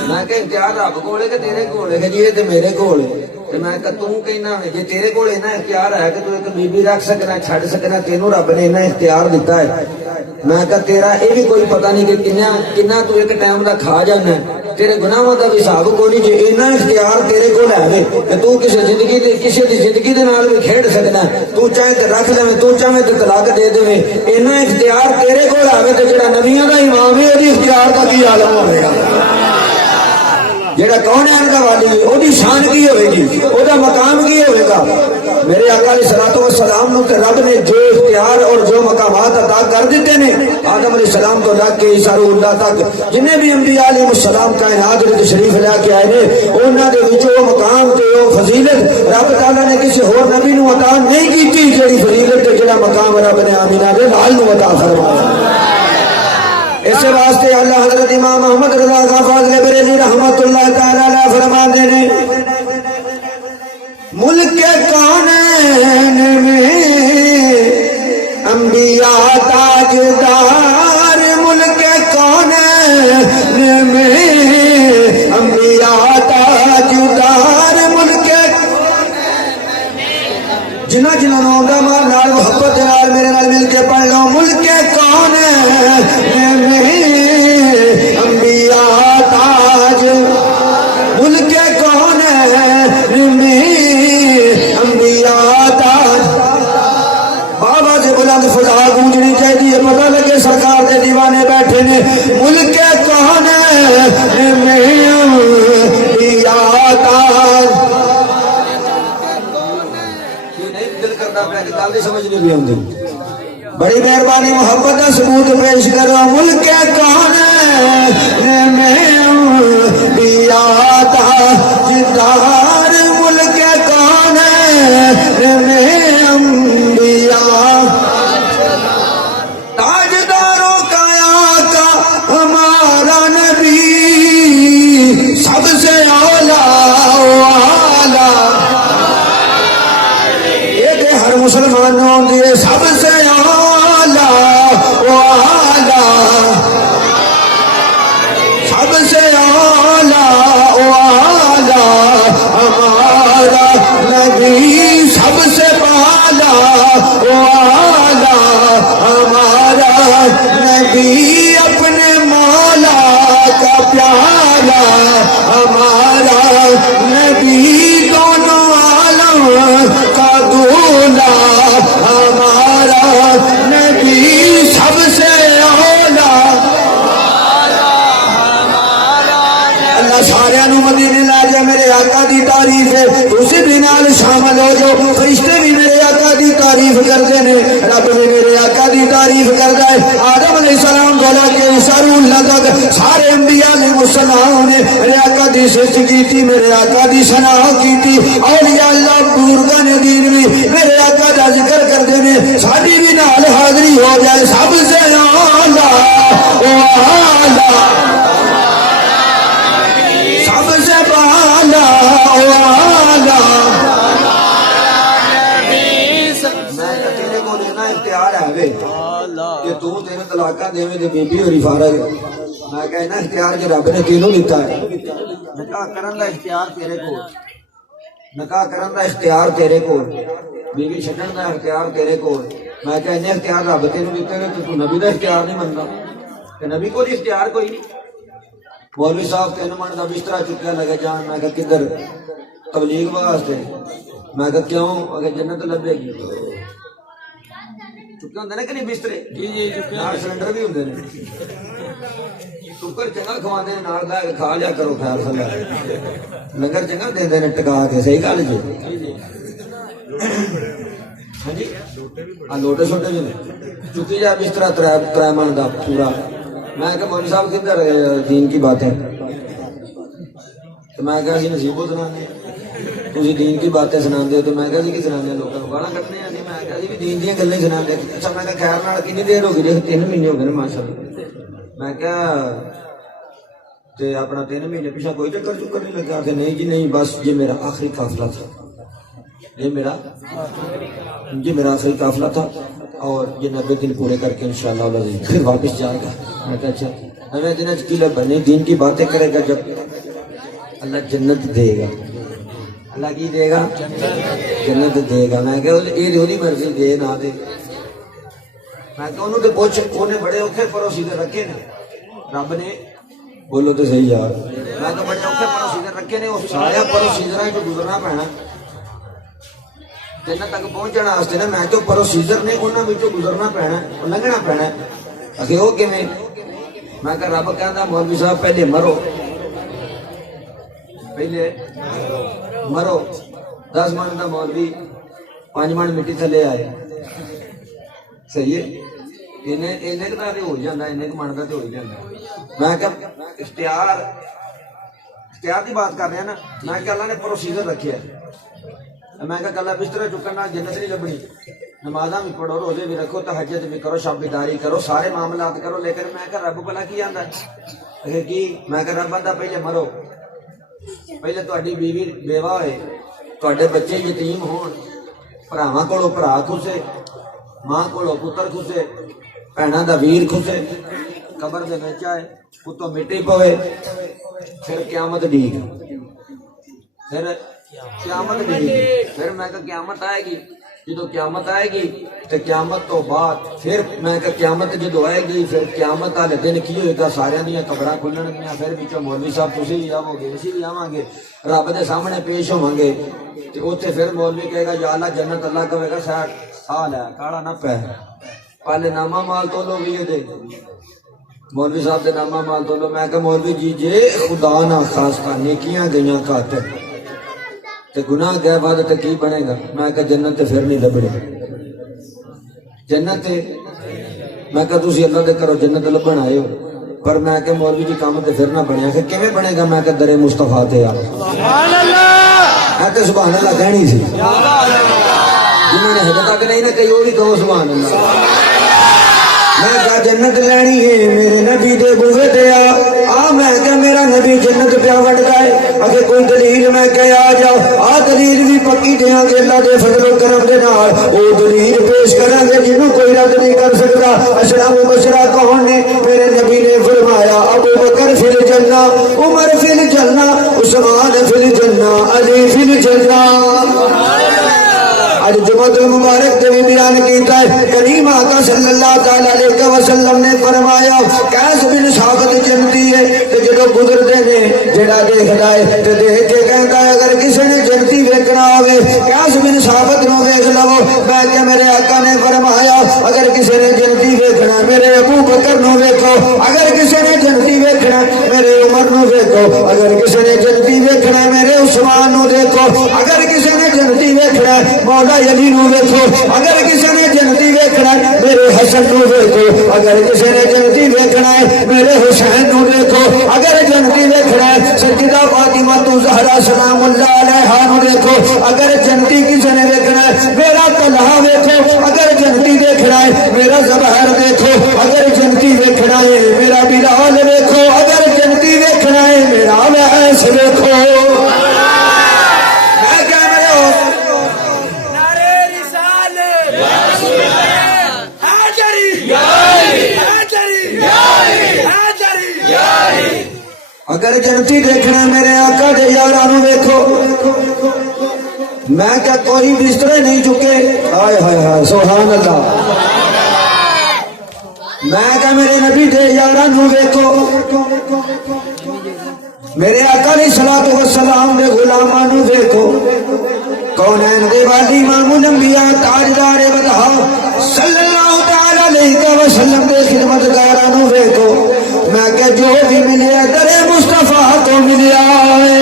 ਮੈਂ ਕਿਹਾ ਇਖਤਿਆਰ ਰੱਬ ਕੋਲ ਹੈ ਕਿ ਤੇਰੇ ਕੋਲ ਹੈ? ਜੀ ਇਹ ਤੇ ਮੇਰੇ ਕੋਲ ਹੈ। ਤੇ ਮੈਂ ਕਿਹਾ ਤੂੰ ਕਹਿਣਾ ਜੇ ਤੇਰੇ ਕੋਲ ਇੰਨਾ ਇਖਤਿਆਰ ਹੈ ਕਿ ਤੂੰ ਇੱਕ ਬੀਬੀ ਰੱਖ ਸਕਣਾ ਛੱਡ ਸਕਣਾ, ਤੈਨੂੰ ਰੱਬ ਨੇ ਇੰਨਾ ਇਖਤਿਆਰ ਦਿੱਤਾ ਹੈ। ਮੈਂ ਕਿਹਾ ਤੇਰਾ ਇਹ ਵੀ ਕੋਈ ਪਤਾ ਨਹੀਂ ਕਿ ਕਿੰਨਾ ਤੂੰ ਇੱਕ ਟਾਈਮ ਦਾ ਖਾ ਜਾਣਾ, ਤੇਰੇ ਗੁਨਾਹਾਂ ਦਾ ਵੀ ਹਿਸਾਬ ਕੋਈ ਨਹੀਂ। ਜੇ ਇੰਨਾ ਇਖਤਿਆਰ ਤੇਰੇ ਕੋਲ ਹੈ ਕਿ ਤੂੰ ਕਿਸੇ ਦੀ ਜ਼ਿੰਦਗੀ ਦੇ ਨਾਲ ਵੀ ਖੇਡ ਸਕਦਾ, ਤੂੰ ਚਾਹੇ ਤੇ ਰੱਖ ਲਵੇਂ, ਤੂੰ ਚਾਹੇ ਤੇ ਤਲਾਕ ਦੇ ਦੇਵੇਂ, ਇੰਨਾ ਇਖਤਿਆਰ ਤੇਰੇ ਕੋਲ ਹੈ ਤੇ ਜਿਹੜਾ ਨਬੀਆਂ ਦਾ ਇਮਾਮ ਹੈ ਉਹਦੀ ਇਖਤਿਆਰ ਦਾ ਕੀ ਆਲਮ ਹੋਵੇਗਾ? ਜਿਹੜਾ ਕੌਨੈਨ ਦਾ ਵਾਲੀ ਹੈ ਉਹਦੀ ਸ਼ਾਨ ਕੀ ਹੋਵੇਗੀ, ਉਹਦਾ ਮਕਾਮ ਕੀ ਹੋਵੇਗਾ? میرے آقا علیہ الصلوۃ والسلام نو تے رب نے جو اختیار اور جو مقامات عطا کر دیتے نے آدم علیہ السلام تو لے کے عیسیٰ روح اللہ تک جنہیں بھی انبیاء علیہ السلام کائنات دے تشریف لے کے آئے نے انہاں دے وچ او مقام تے او فضیلت رب تعالی نے کسی ہور نبی نو عطا نہیں کیتی جڑی فضیلت تے جڑا مقام رب نے آمینہ دے لال نو عطا فرمایا۔ اس واسطے اللہ حضرت امام محمد رضا خان فاضل بریلوی رحمت اللہ تعالی علیہ فرماتے نے ملک کونین میں انبیاء تاجدار، ملک کونین میں انبیاء تاجدار، ملک جنہ نام دا مار نال محبت نال میرے نال مل کے پڑھ لو، ملک کونین میں انبیاء تاج، ملک کونین میں بابا سے بلند فضا گونجنی چاہیے، پتہ لگے سرکار کے دیوانے بیٹھے نے ملک کون میں تاج۔ دل کرتا پہ گل سمجھ نہیں بھی آتی، بڑی مہربانی محبت کا ثبوت پیش کرو، ملک کون میں تاجدار، ملک کون میں انبیاء تاجداروں کا آقا ہمارا نبی سب سے اعلیٰ، یہ کہ ہر مسلمانوں کے سب سے اعلیٰ، سب سے اعلیٰ ہمارا نبی، سب سے بالا والا ہمارا نبی، اپنے مولا کا پیارا ہمارا نبی، دونوں عالم کا دولا ہمارا نبی، سب سے اولا۔ اللہ سارے نو مدینے لا جا، میرے آقا دی تعریف ہے، اسی بھی نال شامل ہو جو، فرشتے بھی میرے آقا دی تعریف کرتے ہیں، رب بھی میرے آقا دی تعریف کرتا ہے، آدم علیہ السلام کو لے کے عیسیٰ روح اللہ تک سارے انبیاء علیہ السلام نے میرے آقا دی عزت کی تھی، میرے آقا دی ثنا کی تھی، اولیاء اللہ بزرگان دین بھی میرے آقا دا ذکر کرتے ہیں، ساری بھی نال حاضری ہو جائے، سب سے اعلیٰ سب سے بالا والا۔ میں تیرے کو لینا اختیار ہے کہ تو تیرے طلاقہ دیویں دے بی بی ہوری فارغ ہے، میں کہنا اختیار کہ رب نے تینوں دیتا ہے، نکاح کرن دا اختیار تیرے کو، نکاح کرن دا اختیار تیرے کو، بی بی چھڈن دا اختیار تیرے کو، میں کہنا اختیار رب تینوں دیتا ہے کہ تو نبی دا اختیار نہیں منتا، کہ نبی کو دی اختیار کوئی نہیں۔ مولوی صاحب 3 من کا بسترا چکیا لگے جان، میں کہا کدھر؟ تبلیغ واسطے، میں کہا کیوں؟ اگر جنت لبے گی چکے ہوندے نے کہ نہیں بسترے؟ نال سلنڈر بھی ہوندے نے، ٹکر چنگا کھواندے نے نال دا کے کھا لیا کرو، خیر صلاح لنگر چنگا دیندے نے ٹکا کے، صحیح گل جی۔ ہاں جی ہاں لوٹے چھوٹے جو نے چکی جائے بستر ترے من کا پورا میں کہ مولوی صاحب کدھر دین کی باتیں تو میں کہا جی نصیبو سنانے تھی دین کی باتیں سنا ہو تو میں کہا جی کی سنانے لوگوں کو گانا کٹنے آ میں کہا جی بھی دین دیا گلیں سنا دے اچھا میں کہا خیر نال کنی دیر ہو گئی جی 3 مہینے ہو گئے نا ماشاء اللہ میں کہا تے اپنا 3 مہینے پیچھا کوئی چکر نہیں لگا کہ نہیں جی نہیں بس یہ میرا آخری قافلہ تھا یہ میرا آخری قافلہ تھا اور یہ 90 دن پورے کر کے انشاءاللہ العزیز پھر واپس جائے گا میں کہا اچھا ہمیں دن کی بنے دین کی باتیں کرے گا جب اللہ جنت دے گا اللہ کی دے گا جنت دے گا میں کہا یہ وہی مرضی دے نہ دے میں کہ انہوں نے پوچھ انہیں بڑے اوکھے پروسیجر رکھے نے رب نے بولو تو صحیح یار میں کہ بڑے اوکھے پروسیجر رکھے نے اس سارے پروسیجر جو گزرنا پینا جنت تک پہنچنا واسطے نا میں کہ پروسیجر نے انہاں وچوں گزرنا پینا لنگنا پینا اکھے وہ کیویں میں کہ رب کہندا مولوی صاحب پہلے مرو پہلے مرو 10 من کا مولوی 5 من مٹی تھلے آئے صحیح ہے اینے کا ہو جاتا اینے من کا تو ہو جاتا میں کہ اختیار کی بات کر رہے ہیں نا میں کہ اللہ نے پروسیجر رکھے میں کہ کلا بستر چکن جنت نہیں لبنی نمازاں بھی پڑھو روزے بھی رکھو تہجد بھی کرو شب بیداری کرو سارے معاملات کرو لیکن میں کہ رب بھلا کی آندا ہے کی میں کہ رب آندا پہلے مرو پہلے تہاڈی بیوی بیوہ ہوئے تہاڈے بچے یتیم ہون بھراواں کولوں بھرا کھسے ماں کولوں پتر کھسے بھیناں دا ویر کھسے قبر دے وچ آئے اتوں مٹی پوے پھر قیامت ڈیگ پھر قیامت ڈیگ پھر میں کہ قیامت آئے گی جدو قیامت آئے گی تو قیامت تو بعد پھر میں کہ قیامت جدو آئے گی پھر قیامت والے دن کی ہوئے گا سارے دیا قبراں کھلن گیا پھر بچوں مولوی صاحب تسی بھی آو گے اسی بھی آواں گے رب دے سامنے پیش ہوواں گے تے اوتھے پھر مولوی کہے گا یا اللہ جنت اللہ کہے گا سا لے کالا نہ پے پہلے نامہ مال تو لو بھی دے مولوی صاحب دے نامہ مال تو لو میں کہ مولوی جی جے خدا نہ خاصہ نیکیاں گئیاں کھاتے تے گناہ گئے بعد تے کی بنے گا میں کہ جنت تے پھر نہیں لبنی جنت میں کہ تسی اللہ دے کرو جنت لبن آئے ہو پر میں کہ مولوی جی کام تے پھر نہ بنیا کہ کیویں بنے گا میں کہ درے مصطفیٰ تے آ سبحان اللہ میں تے سبحان اللہ کہنی سی جنہوں نے حد تک نہیں نہ کہی وہ بھی کہو سبحان اللہ میں کہا جنت لینی ہے میرے نبی دے بوے تے آ میں کہ میرا نبی جنت پیا وڑ گئے اگر کوئی دلیل میں کہ آ جاؤ دلیل بھی پکی دیاں گے اللہ دے فضل و کرم دے نال او دلیل پیش کریں گے جنوں کوئی رد نہیں کر سکتا اشرا مبشرہ کون نے میرے نبی نے فرمایا ابو بکر فی الجنہ عمر فی الجنہ عثمان فی الجنہ علی فی الجنہ آج جمعۃ المبارک کے بھی بیان کیتا ہے کریم آقا صلی اللہ تعالی علیہ وسلم نے فرمایا قیس بن ثابت جنتی ہے تے جدوں گزرتے نے جڑا دیکھدا ہے تے دیکھ کے کہندا ہے اگر کسی نے جنتی ویکھنا ہوے قیس بن ثابت نو ویکھ لو میں کہ میرے آقا نے فرمایا اگر کسی نے جنتی ویکھنا میرے ابو بکر نو ویکھو اگر کسی نے جنتی ویکھنا میرے عمر نو ویکھو اگر کسی نے جنتی ویکھنا میرے عثمان نو دیکھو اگر کسی نے جنتی ویکھنا مولا علی نو ویکھو اگر کسی نے جنتی ویکھنا میرے حسن نو ویکھو اگر کسی نے جنتی ویکھنا میرے حسین نو دیکھو اگر جنتی ویکھنا سیدہ فاطمہ زہرا سلام اللہ علیہا نو دیکھو اگر جنتی کسی نے ویکھنا میرا طلحہ ویکھو اگر جنتی ویکھنا میرا زبیر دیکھو اگر جنتی ویکھنا میرا بلال ویکھو اگر جنتی ویکھنا میرا ویس ویکھو اگر جنتی دیکھنا میرے آقا دے یاراں نو ویکھو میں کیا کوئی بستر نہیں چکے ہائے ہائے ہائے سبحان اللہ میں کیا میرے نبی دے یاراں نو ویکھو میرے آقا علیہ الصلوۃ والسلام دے غلاماں نو ویکھو کونین دے والی امام الانبیاء تاجدار وطہا صلی اللہ تعالی علیہ وسلم دے خدمتگاراں نو ویکھو میں کہ جو بھی ملیا در مصطفیٰ کو ملیا ہے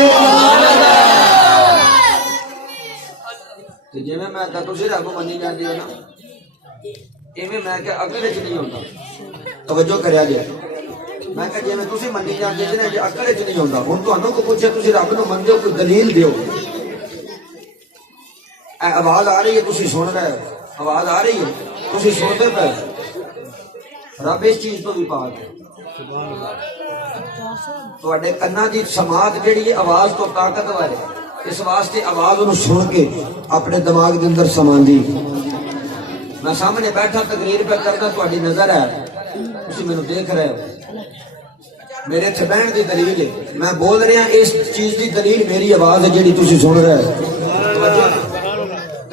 جی میں میں کہا تسی رب منی جاندے ہو نا ایویں میں کہ عقل وچ نہیں ہوندا توجہ کریا جی میں کہ جی تسی منی جاندے جی نا جی عقل وچ نہیں ہوندا ہن تانوں کو پوچھے تسی رب نو مندے ہو کوئی دلیل دیو اے آواز آ رہی ہے تسی سن رہے ہو آواز آ رہی ہے تسی سنتے پے رب اس چیز تو بھی پاک ہے تواڈے کنا دی سماعت جڑی ہے آواز تو طاقتور ہے اس واسطے آواز نو سن کے اپنے دماغ دے اندر سماندی میں سامنے بیٹھا تقریر پہ کرنا تواڈی نظر ہے تسی مینوں دیکھ رہے ہو میرے اتنے بہن دی دلیل ہے میں بول رہا اس چیز دی دلیل میری آواز ہے جڑی تسی سن رہے ہو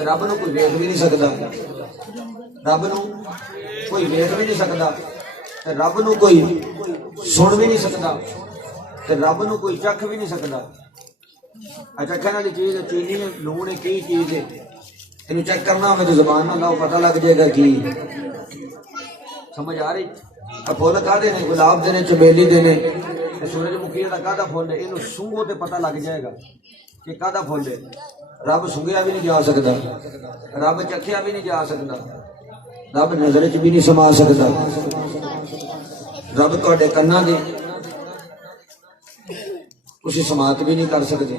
رب نو کوئی ویکھ بھی نہیں سکدا رب نو کوئی ویکھ بھی نہیں سکدا رب نو کوئی سن بھی نہیں سکدا رب نو کوئی چکھ بھی نہیں سکدا اچھا کہنا دی چیز چینی ہے لون ہے کی چیز ہے تینوں چیک کرنا ہوئے تو زبان نہ لاؤ پتہ لگ جائے گا کی سمجھ آ رہی پھول کہتے ہیں گلاب دینے چمیلی دینے سورج مکھی کا کہدا پھول ہے یہ سونگو تے پتہ لگ جائے گا کہ کہدا پھول ہے رب سونگیا بھی نہیں جا سکتا رب چکھیا بھی نہیں جا سکتا رب نظر چ بھی نہیں سما سکتا رب تواڈے کنا دے تسی سماعت بھی نہیں کر سکتے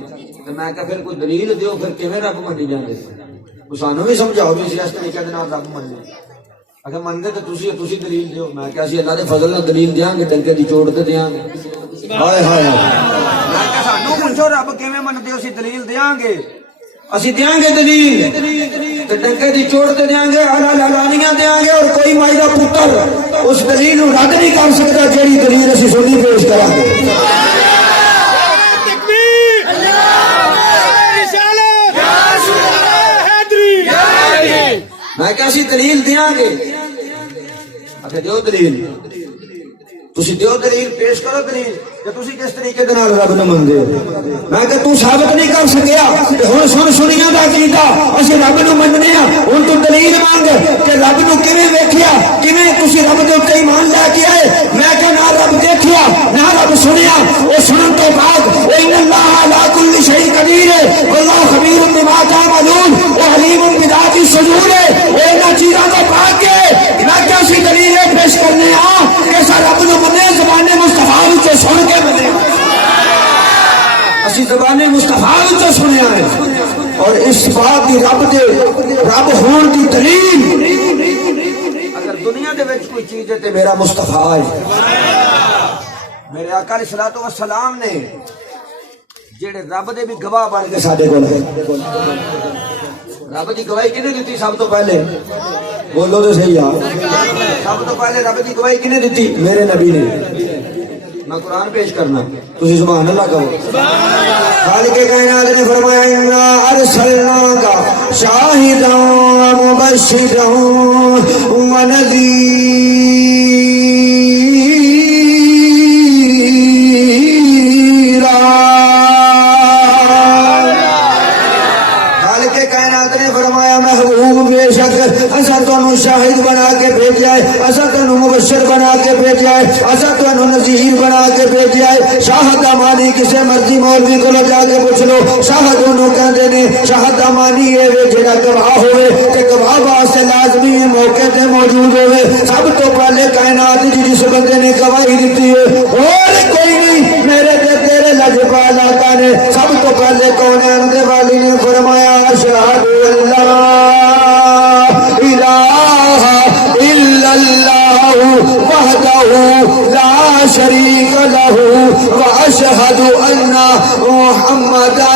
تو میں کہ پھر کوئی دلیل دیو پھر کیویں رب منی جاندے سانوں بھی سمجھاؤ بھی اس طریقے دے نال رب مننے اگر منگے تو تسی دلیل دیو میں کہ اسی اللہ دے فضل نال دلیل دیاں گے ڈنکے دی چوٹ تے دیاں گے ہائے ہائے میں کہ سانوں پوچھو رب کیویں مندے ہو اسی دلیل دیاں گے اسی دیاں گے دلیل تے ڈنکے دی چوٹ تے دیاں گے علانیاں دیاں گے اور کوئی مائی دا پتر اس دلیل نو رد نہیں کر سکتا جیڑی دلیل اسی سنی پیش کراں گے میں کہ اسی دلیل دیاں گے اچھا دیو دلیل تسی دیو دلیل پیش کرو دلیل کہ تسی کس طریقے دے نال رب نو مندے ہو میں کہ تو ثابت نہیں کر سکیا تے ہن سنیاں دا عقیدہ اسی رب نو مننے ہاں ہن تو دلیل مانگ کہ رب نو کیویں ویکھیا کیویں تسی رب دے اوتے ایمان لے کے آئے میں کہ نہ رب دیکھیا نہ رب سنیا او سنن تو بعد ان اللہ علی کل شیء قدیر ہے واللہ خبیر بما تعملون وہ علیم بذات الصدور ہے اے نہ چیزاں تو پاک ہے میں کہ اسی دلیل پیش کرنے ہاں کہ سا رب نو منے زبان مصطفیٰ وچ سن کے منے اسی زبان مصطفیٰ وچ سنیا ہے اور اس بات دی رب ہون دی دلیل اگر دنیا دے وچ کوئی چیز ہے تے میرا مصطفیٰ ہے میرے آقا علیہ الصلوۃ والسلام نے جڑے رب دے بھی گواہ بن کے ساڈے کول ہے رب دی گواہی کنے دتی سب تو پہلے بولو تو صحیح یار سب تو پہلے رب دی گواہی کنے دتی میرے نبی نے میں قرآن پیش کرنا تسی سبحان اللہ کہو خالق کائنات نے فرمایا انا ارسلناک شاہدا ومبشرا ونذیرا خالق کائنات نے فرمایا محبوب بے شک اسا تانوں شاہد بنا کے بھیجا ہے اسا تانوں مبشر بنا کے بھیجا ہے اسا تانوں نذیر بنا کے بھیجا ہے شاہد مانی کسے مرضی مولوی کو جا کے پوچھ لو شاہد انہوں کہتے ہیں شاہد مانی ہے جڑا گواہ ہوئے کہ گواہ واسطے لازمی موقع تے موجود ہوئے سب تو پہلے کائنات جس بندے نے گواہی دیتی ہے اور کوئی نہیں میرے تے تیرے لجپال آقا نے سب تو پہلے کونین دے والی نے فرمایا اشہد اللہ الہ الا اللہ وحدہ لا شریک لہ واشہد ان محمدا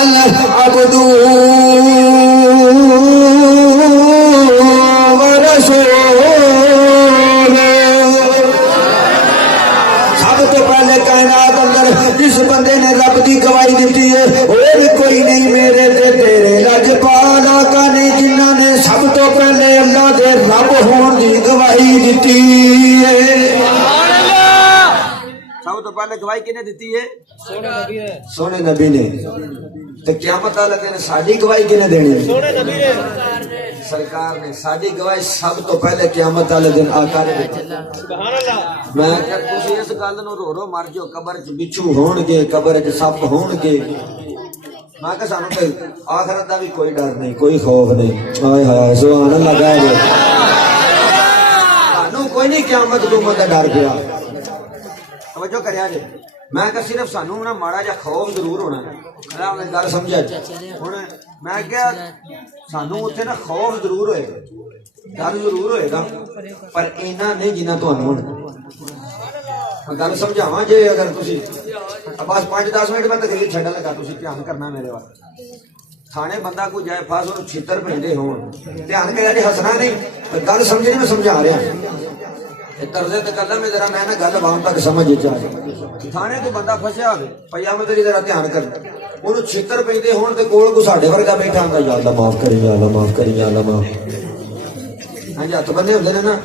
عبدہ ورسولہ سب تو پہلے کائنات اندر جس بندے نے رب دی گواہی دیتی ہے اور کوئی نہیں میرے تے تیرے لجپال آقا نے جنہاں نے سب تو پہلے اللہ دے رب ہون دی گواہی دیتی ہے سب تو پہلے گواہی کنے دیتی ہے سونے نبی نے تو قیامت والے دن ساڈی گواہی کنے دینی ہے سرکار نے ساڈی گواہی سب تو پہلے قیامت والے دن آقا نے دیتی سبحان اللہ میں کہ تسی اس گل نو رو رو مر جو قبر وچ بچھو ہون گے قبر وچ سپ ہون گے میں کہ سانو تے آخرت دا بھی کوئی ڈر نہیں کوئی خوف نہیں ہائے ہائے سبحان اللہ کہہ دے سانو کوئی نہیں قیامت قیامت دا ڈر پیا توجہ کریا جے میں کہ صرف سانو نا ماڑا جا خوف ضرور ہونا ہے آپ نے گل سمجھا ہن میں کہیا سانو اتنے نا خوف ضرور ہوئے گا ڈر ضرور ہوئے گا پر اینا نہیں جنہ تانوں گل سمجھاواں جے اگر تسی بس 5-10 منٹ میں تقریر چھڈن لگا تسی دھیان کرنا میرے وال تھانے بندہ کو جائے فاس اور چھتر پیندے ہون دھیان کریا جے ہسنا نہیں گل سمجھنی میں سمجھا رہا طرز تکلم ذرا میں نا گل عوام تک سمجھ جائے تھانے کو بندہ پھسیا ہوے پیا میں تیری ذرا دھیان کر اونوں چھتر پیندے ہون تے کول کو ساڈے ورگا بیٹھا ہوندا یا اللہ معاف کری یا اللہ معاف کری یا اللہ معاف ہاں جی ہاتھ بندے ہوندے نے نا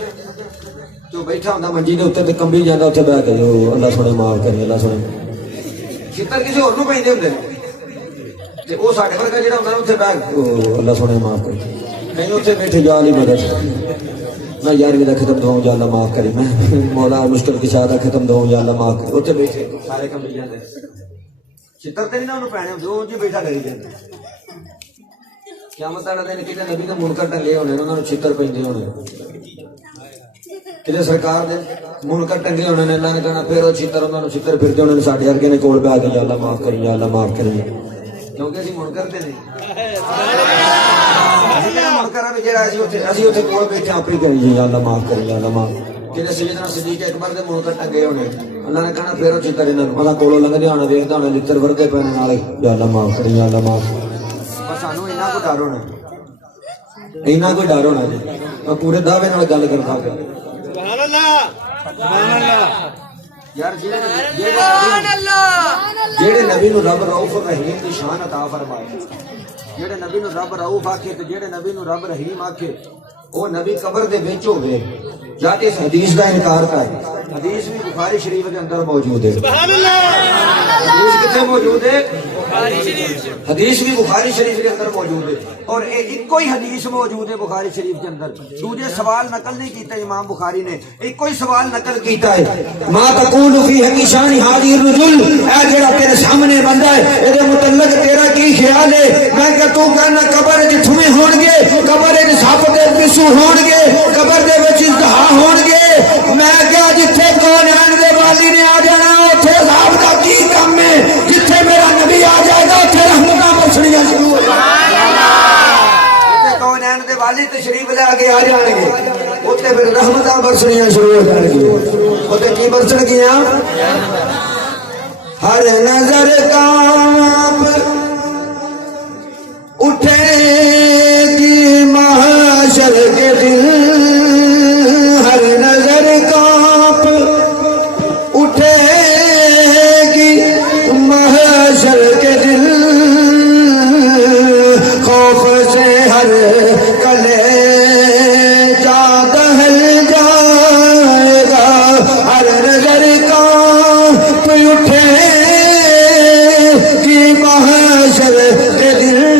جو بیٹھا ہوندا منجی دے اوتے تے کمبی جاندا اوتھے بیٹھ کے او اللہ سونے معاف کری اللہ سونے چھتر کسی ہور نوں پیندے ہوندے نے تے او ساڈے ورگا جڑا ہوندا اوتھے بیٹھ او اللہ سونے معاف کری نہیں اوتھے بیٹھے جا علی مدد میں یارویں دا ختم دوں یا اللہ معاف کری میں مولا مشکل کشا دا ختم دوں یا اللہ معاف کری اوتھے بیٹھے سارے کمبی جاندے چھتر تے نہیں نا انہوں پینے ہوندے او جی بیٹھا کری جاندے قیامت والے دن کتے نبی دے منکر ٹنگے ہونے انہاں نوں چھتر پیندے ہونے کتے سرکار دے منکر ٹنگے ہونے نے اللہ نے کہنا پھر وہ چھتر انہاں نوں چھتر پھردے ہونے ساڈے ورگے نے کول بیٹھ کے یا اللہ معاف کری یا اللہ معاف کری کیونکہ اسی منکر تے نہیں منکر ہے جڑا اسی اوتھے کول بیٹھے آپ ہی کری یا اللہ معاف کری یا اللہ معاف کتے سیدنا صدیق اکبر دے منکر ٹنگے ہونے اللہ نے کہنا پھر وہ چھتر انہاں نوں کولوں لنگدے ہونا ویکھدا ہونا لتر ورگے پینے نال یا اللہ معاف کری یا اللہ معاف بس سانو انہاں کو ڈر ہونا اینا کوئی ڈر ہونا جی میں پورے دعوے نال گل کردا پیا سبحان اللہ سبحان اللہ یار جیڑے نبی نو رب رؤوف رحیم دی شان عطا فرمائے جیڑے نبی نو رب رؤوف آکھے تے جیڑے نبی نو رب رحیم آکھے او نبی قبر دے وچ ہوے یا تے اس حدیث دا انکار کر حدیث بھی بخاری شریف کے اندر موجود ہے سبحان اللہ حدیث کتے موجود ہے حدیث بھی بخاری شریف کے اندر موجود ہے اور ایک کوئی حدیث موجود ہے بخاری شریف کے اندر دوسرے سوال نقل نہیں کیتا امام بخاری نے ایک کوئی سوال نقل کیتا ہے ما تقول فی حقیشان حاضی الرجل اے جڑا تیرے سامنے بندہ ہے اے دے متعلق تیرا کی خیال ہے میں کہ تو کہنا قبر وچ ٹھمے ہون گے قبر وچ سپ دے پسو ہون گے قبر دے وچ ازدہا ہون گے میں کہ جتھے کونین دے والی نے آ جانا اوتھے عذاب دا کی کم ہے جتھے میرا نبی آ جائے گا اوتھے رحمتاں برسنیاں شروع ہو جائیں جتھے کونین دے والی تشریف لے کے آ جان گے اوتھے پھر رحمتاں برسنیاں شروع ہو جائیں گی اوتھے کی برسن گیاں ہر نظر کانپ اٹھے گی محشر کے دل ہر نظر کانپ اٹھے گی محشر کے دل خوف سے ہر کلے جا دہل جائے گا ہر نظر کانپ اٹھے گی محشر کے دل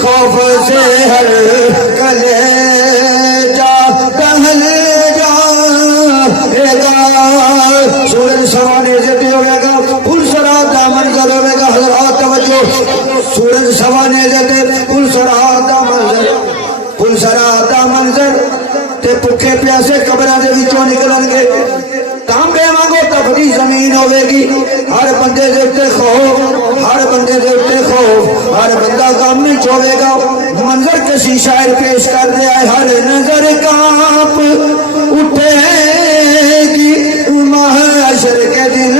خوف سے ہر کلے سورج سوانے سے ہوئے گا پھول سرات دا منظر ہوئے گا حضرات توجہ سورج سوانے سے پھول سرات دا منظر پھول سرات دا منظر تے پکھے پیاسے قبراں دے وچوں نکلن گے تانبے وانگو تپدی زمین ہوے گی ہر بندے دے اوتے خوف ہر بندے دے اوتے خوف ہر بندہ غم وچ ہوے گا منظر کسی شاعر پیش کر دے ہر نظر کانپ اٹھے گی محشر کے دل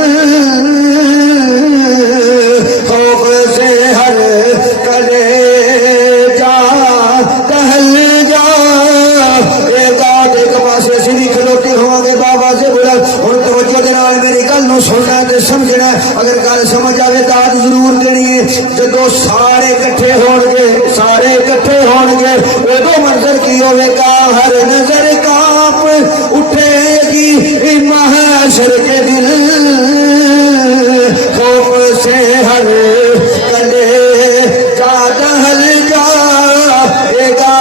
خوف سے ہر کلے جا دہل جا ایک پاسے سے بھی کھلوتے ہوں گے بابا سے بولا ہوں توجہ دینا میری گل نو سننا تے سمجھنا اگر گل سمجھ آئے داد ضرور دینی ہے جدو سارے کٹھے ہون گے ادو منظر کی ہوئے گا ہر نظر کانپ اٹھے گی محشر کے دل خوف سے ہر کلے جا دہل جائے گا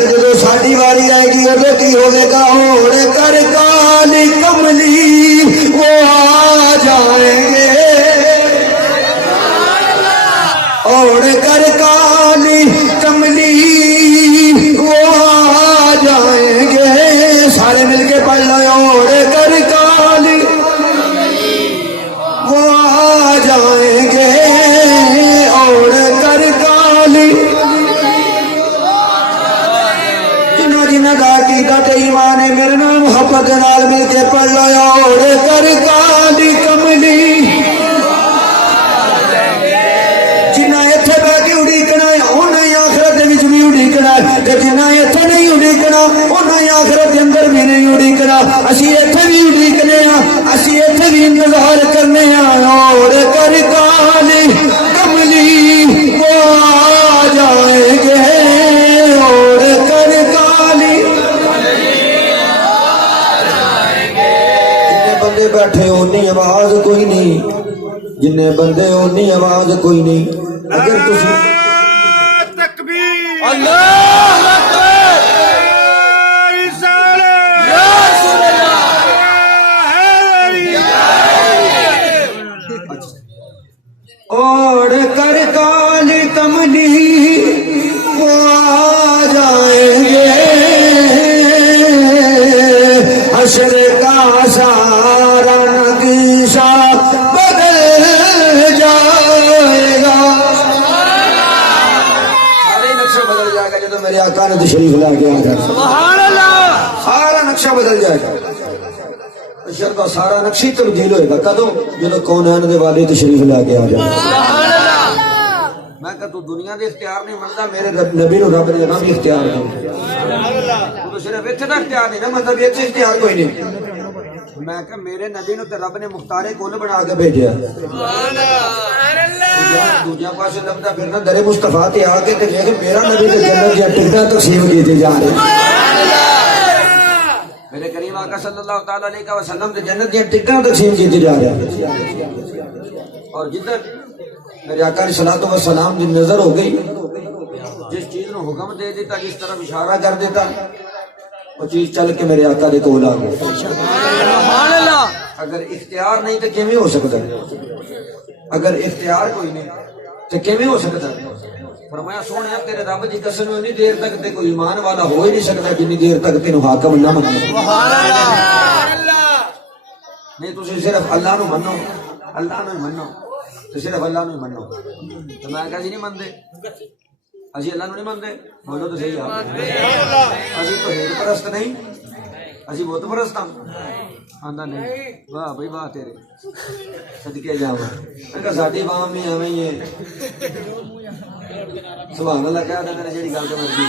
جدو ساری واری آئے گی ادو کی ہوئے گا اوڑ کر کالی کملی وہ آ جائیں گے کر کالی کملی جنہ اتھے بہ کے اڑیکنا ہے انہاں ہی آخرت وچ بھی اڑیکنا ہے تے جنہ اتھے نہیں اڑیکنا انہاں ہی آخرت دے اندر بھی نہیں اڑیکنا اسی اتھے بھی اڑیکنے ہاں اسی اتھے بھی انتظار کرنے ہاں اور کر کالی کملی وہ آ جائیں گے اور کر کالی جنہیں بندے بیٹھے اونی آواز کوئی نہیں جنہیں بندے اونی آواز کوئی نہیں اگر تسی تکبیر اللہ اکبر رسالت یا رسول اللہ اور کر کالی کملی وہ آ جائیں گے حشر کا سارا نقشہ بدل جائے گا سارے نقشہ بدل جائے گا جب میرے آقا نے تشریف لا کے آ کر سبحان اللہ سارا نقشہ بدل جائے گا حشر کا سارا نقشہ ہی تبدیل ہوئے گا کدوں جب کونین دے والے تشریف لا کے آ جائے گا میں کہ تو دنیا دے اختیار نہیں منتا میرے نبی نو رب نے بھی اختیار نہیں تو صرف اتنے کا اختیار نہیں نا مطلب اتنے اختیار کوئی نہیں میں کہ میرے نبی نو تے رب نے مختار کل بنا کے بھیجا دوجا پاس لبدا پھرنا در مصطفیٰ تے آ کے تے کہ میرا نبی تے جنت دی ٹکٹاں تقسیم کیتے جا رہے میرے کریم آقا صلی اللہ تعالی علیہ وسلم تے جنت دی ٹکٹاں تقسیم کیتے جا رہے اور جدھر میرے آقا علیہ الصلوۃ والسلام دی نظر ہو گئی جس چیز نو حکم دے دیتا جس طرف اشارہ کر دیتا وہ چیز چل کے میرے آقا دے کول آ گئی سبحان اللہ اگر اختیار نہیں تو کیویں ہو سکتا ہے اگر اختیار کوئی نہیں تو کیویں ہو سکتا ہے فرمایا سونیا تیرے رب دی قسم اتنی دیر تک تے کوئی ایمان والا ہو ہی نہیں سکتا جتنی دیر تک تینوں حاکم نہ منے سبحان اللہ نہیں تسی صرف اللہ نو منو اللہ نو ہی منو تو صرف اللہ نو ہی منو تو میں کہا جی نہیں مندے اسی اللہ نو نہیں مندے بولو تو صحیح آپ اسی توحید پرست نہیں اسی بت پرست ہاں آندا نہیں واہ بھائی واہ تیرے صدقے جاواں میں کہا ساڈی واہ بھی ایویں ہی ہے سبحان اللہ کہہ دے میرے جیڑی گل تے مرضی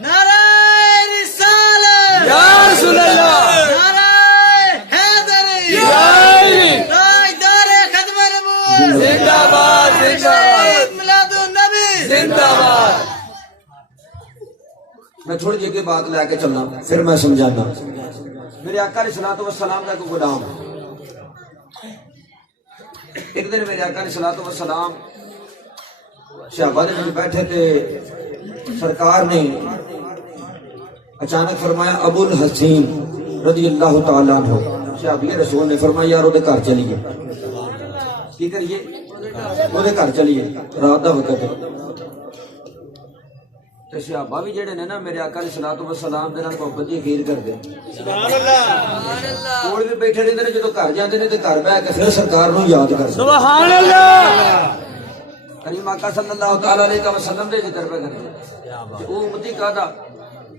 نعرہ رسالت یا رسول اللہ نعرہ حیدری تاجدار ختم نبوت زندہ باد میلاد النبی زندہ باد میں تھوڑی جگہ بات لے کے چلنا پھر میں سمجھانا میرے آقا علیہ الصلوۃ والسلام کا کوئی غلام ایک دن میرے آقا علیہ الصلوۃ والسلام صحابہ دے وچ بیٹھے تھے سرکار نے اچانک فرمایا ابو الحسین رضی اللہ تعالی عنہ صحابی رسول نے فرمایا یار اودے گھر چلیے کی کریے اودے گھر چلیے رات دا وقت ہے تے صحابہ بھی جڑے نے نا میرے آقا علیہ الصلوۃ والسلام دے نال محبت دی خیر کردے سبحان اللہ کول بھی بیٹھے رہندے نے جدوں گھر جاندے نے تے گھر بیٹھ کے پھر سرکار نو یاد کردے سبحان اللہ کریم آقا صلی اللہ تعالی علیہ وسلم دے ذکر پہ کرتے او امتی کہدا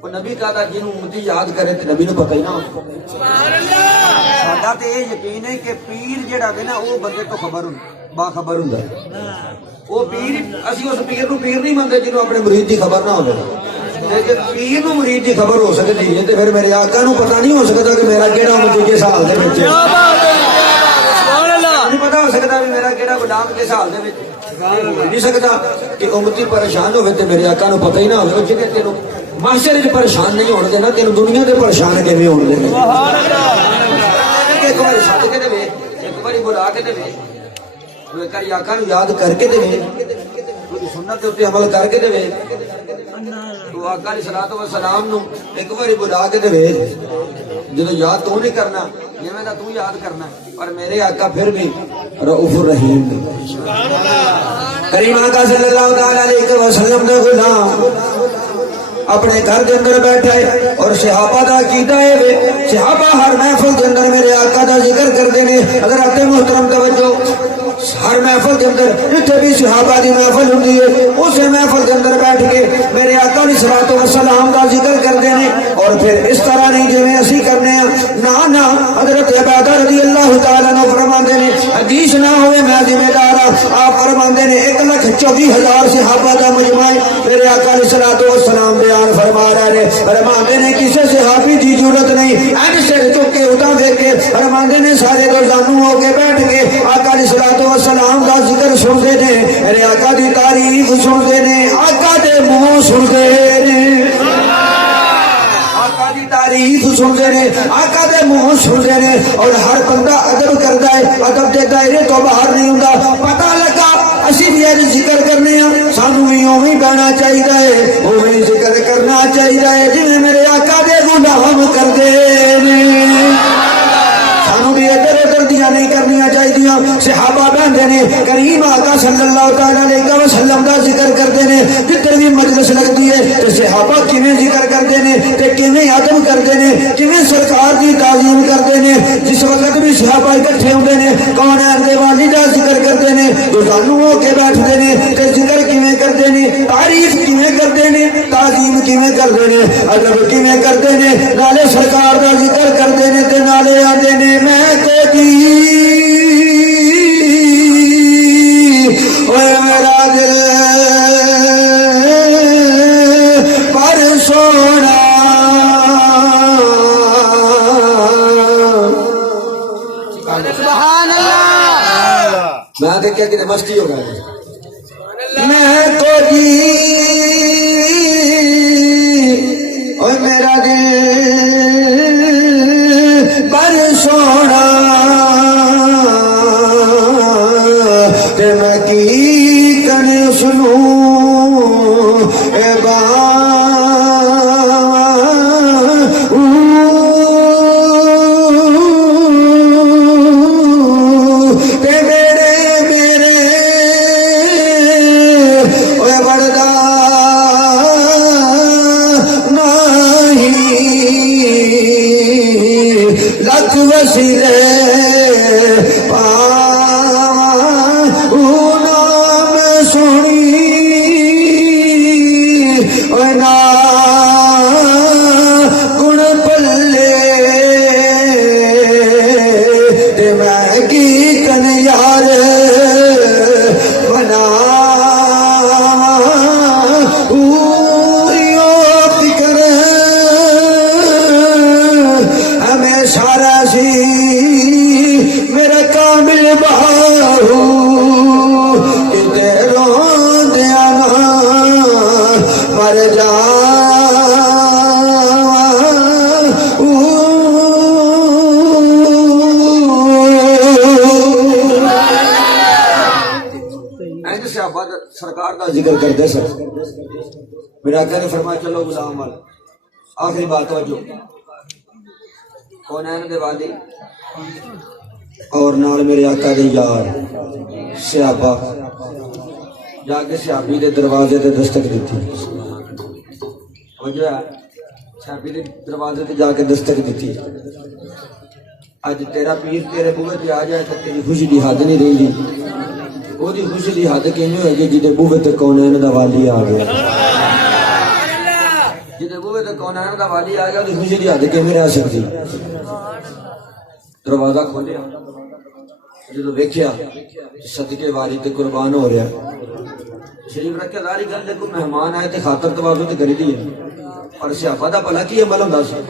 او نبی کہدا جنوں امتی یاد کرے تے نبی نو پتہ ہی نہ ہو سبحان اللہ ساڈا تے یہ یقین ہے کہ پیر جڑا ہے نا او بندے تو خبر ہوں با خبر ہوندا ہے او پیر اسی اس پیر نو پیر نہیں منتے جنوں اپنے مرید دی خبر نہ ہوے کہ پیر نو مرید دی خبر ہو سکدی ہے تے پھر میرے آقا نو پتہ نہیں ہو سکدا کہ میرا کیڑا امتی کس حال دے وچ ہے کیا بات ہے سبحان اللہ نہیں پتہ ہو سکدا کہ میرا کیڑا غلام کس حال دے وچ نہیں سکتا کہ امتی پریشان ہوے تے میرے آقا نو پتہ ہی نہ ہوے جے تینوں معاشرے وچ پریشان نہیں ہون دینا تینوں دنیا تے پریشان کیویں ہون دینا سبحان اللہ ایک بار سد کے دے ایک بار بلا کے دے ایک بار آقا نو یاد کر کے دے سنت تے عمل کر کے دے تو آقا علیہ الصلوۃ والسلام نو ایک بار بلا کے دے جدو یاد تو نہیں کرنا جویں دا تو یاد کرنا پر میرے آقا پھر بھی رؤوف الرحیم کریم آقا صلی اللہ تعالی علیہ وسلم دا غلام اپنے گھر کے اندر بیٹھے اور صحابہ دا عقیدہ ہے صحابہ ہر محفل کے اندر میرے آقا دا ذکر کردے نے حضرات محترم توجہ ہر محفل کے اندر جتنے بھی صحابہ دی محفل ہوندی ہے اسے محفل کے اندر بیٹھ کے میرے آقا علیہ الصلوۃ والسلام کا ذکر کرتے ہیں اور پھر اس طرح نہیں جویں اسی کرنے ہیں نہ حضرت عبادہ رضی اللہ تعالیٰ عنہ فرماندے نے حدیث نہ ہوئے میں ذمہ دار آپ فرماندے نے 1,24,000 صحابہ کا مجمع میرے آقا علیہ الصلوۃ والسلام بیان فرما رہے ہیں فرماندے نے کسی صحابی کی ضرورت نہیں این سر چک کے اٹھا پھر کے فرماندے نے سارے روزانو ہو کے بیٹھ کے آقا علیہ الصلوۃ والسلام کا ذکر سنتے ہیں میرے آقا دی تعریف سنتے ہیں آقا دے منہ سنتے ہیں آقا دی تعریف سنتے ہیں آقا دے منہ سنتے ہیں اور ہر بندہ ادب کرتا ہے ادب دے دائرے تو باہر نہیں ہوندا پتہ لگا اسی بھی اج ذکر کرنے ہیں سانو بھی اوویں بہنا چاہیے اوویں ذکر کرنا چاہیے جویں میرے آقا دے غلام کردے نے سانو بھی ادھر ادھر دیا نہیں کرنیاں چاہیے صحابہ بہندے نے کریم آقا صلی اللہ تعالی علیہ وسلم دا ذکر کرتے ہیں جتنے بھی مجلس لگتی ہے تو صحابہ کیویں ذکر کرتے ہیں تے کیویں ادب کرتے ہیں کیویں سرکار دی تعظیم کرتے ہیں جس وقت بھی صحابہ اکٹھے ہوندے نے کون دے والی دا ذکر کرتے ہیں روزانو ہو کے بیٹھتے ہیں تے ذکر کیویں کرتے ہیں تعریف کیویں کرتے ہیں تعظیم کیویں کرتے ہیں ادب کیویں کرتے ہیں نالے سرکار دا ذکر کرتے ہیں تے نالے آندے نے میں کوئی میرا دل پر سونا سبحان اللہ میں دیکھا کہ مستی ہو گیا میں تو اور میرا دل پر سونا تے میں کی کنے سنوں اے وسیلے نام سنی نا گن پلے میں کی کن یار بنا فکر ہمیں سارا میرا کامل بہارو کتے رو دیا مر جا سرکار کا ذکر کرتے سر میرا آقا نے فرمایا چلو غلام والا آخری بات توجہ کونین دے والی اور نال میرے آقا دے یار صحابہ جا کے صحابی دے دروازے تے دستک دیتی اور جو ہے صحابی دے دروازے تے جا کے دستک دیتی اج تیرا پیر تیرے بوے تے آ جائے تے تیری خوشی دی حد نہیں رہی وہ دی خوشی دی حد کیویں ہوئے گی جدے بوے تے کونین دا والی آ گیا جدے بوے تے کونین دا والی آ گیا دی خوشی دی حد کیویں رہ سکتی دروازہ کھولیا جدو ویکھیا صدقے واری تے قربان ہو رہا شریف رکھے داری گل کوئی مہمان آئے تے خاطر تواضع تے کری دی اور صحابہ دا بھلا کی عمل ہوندا سی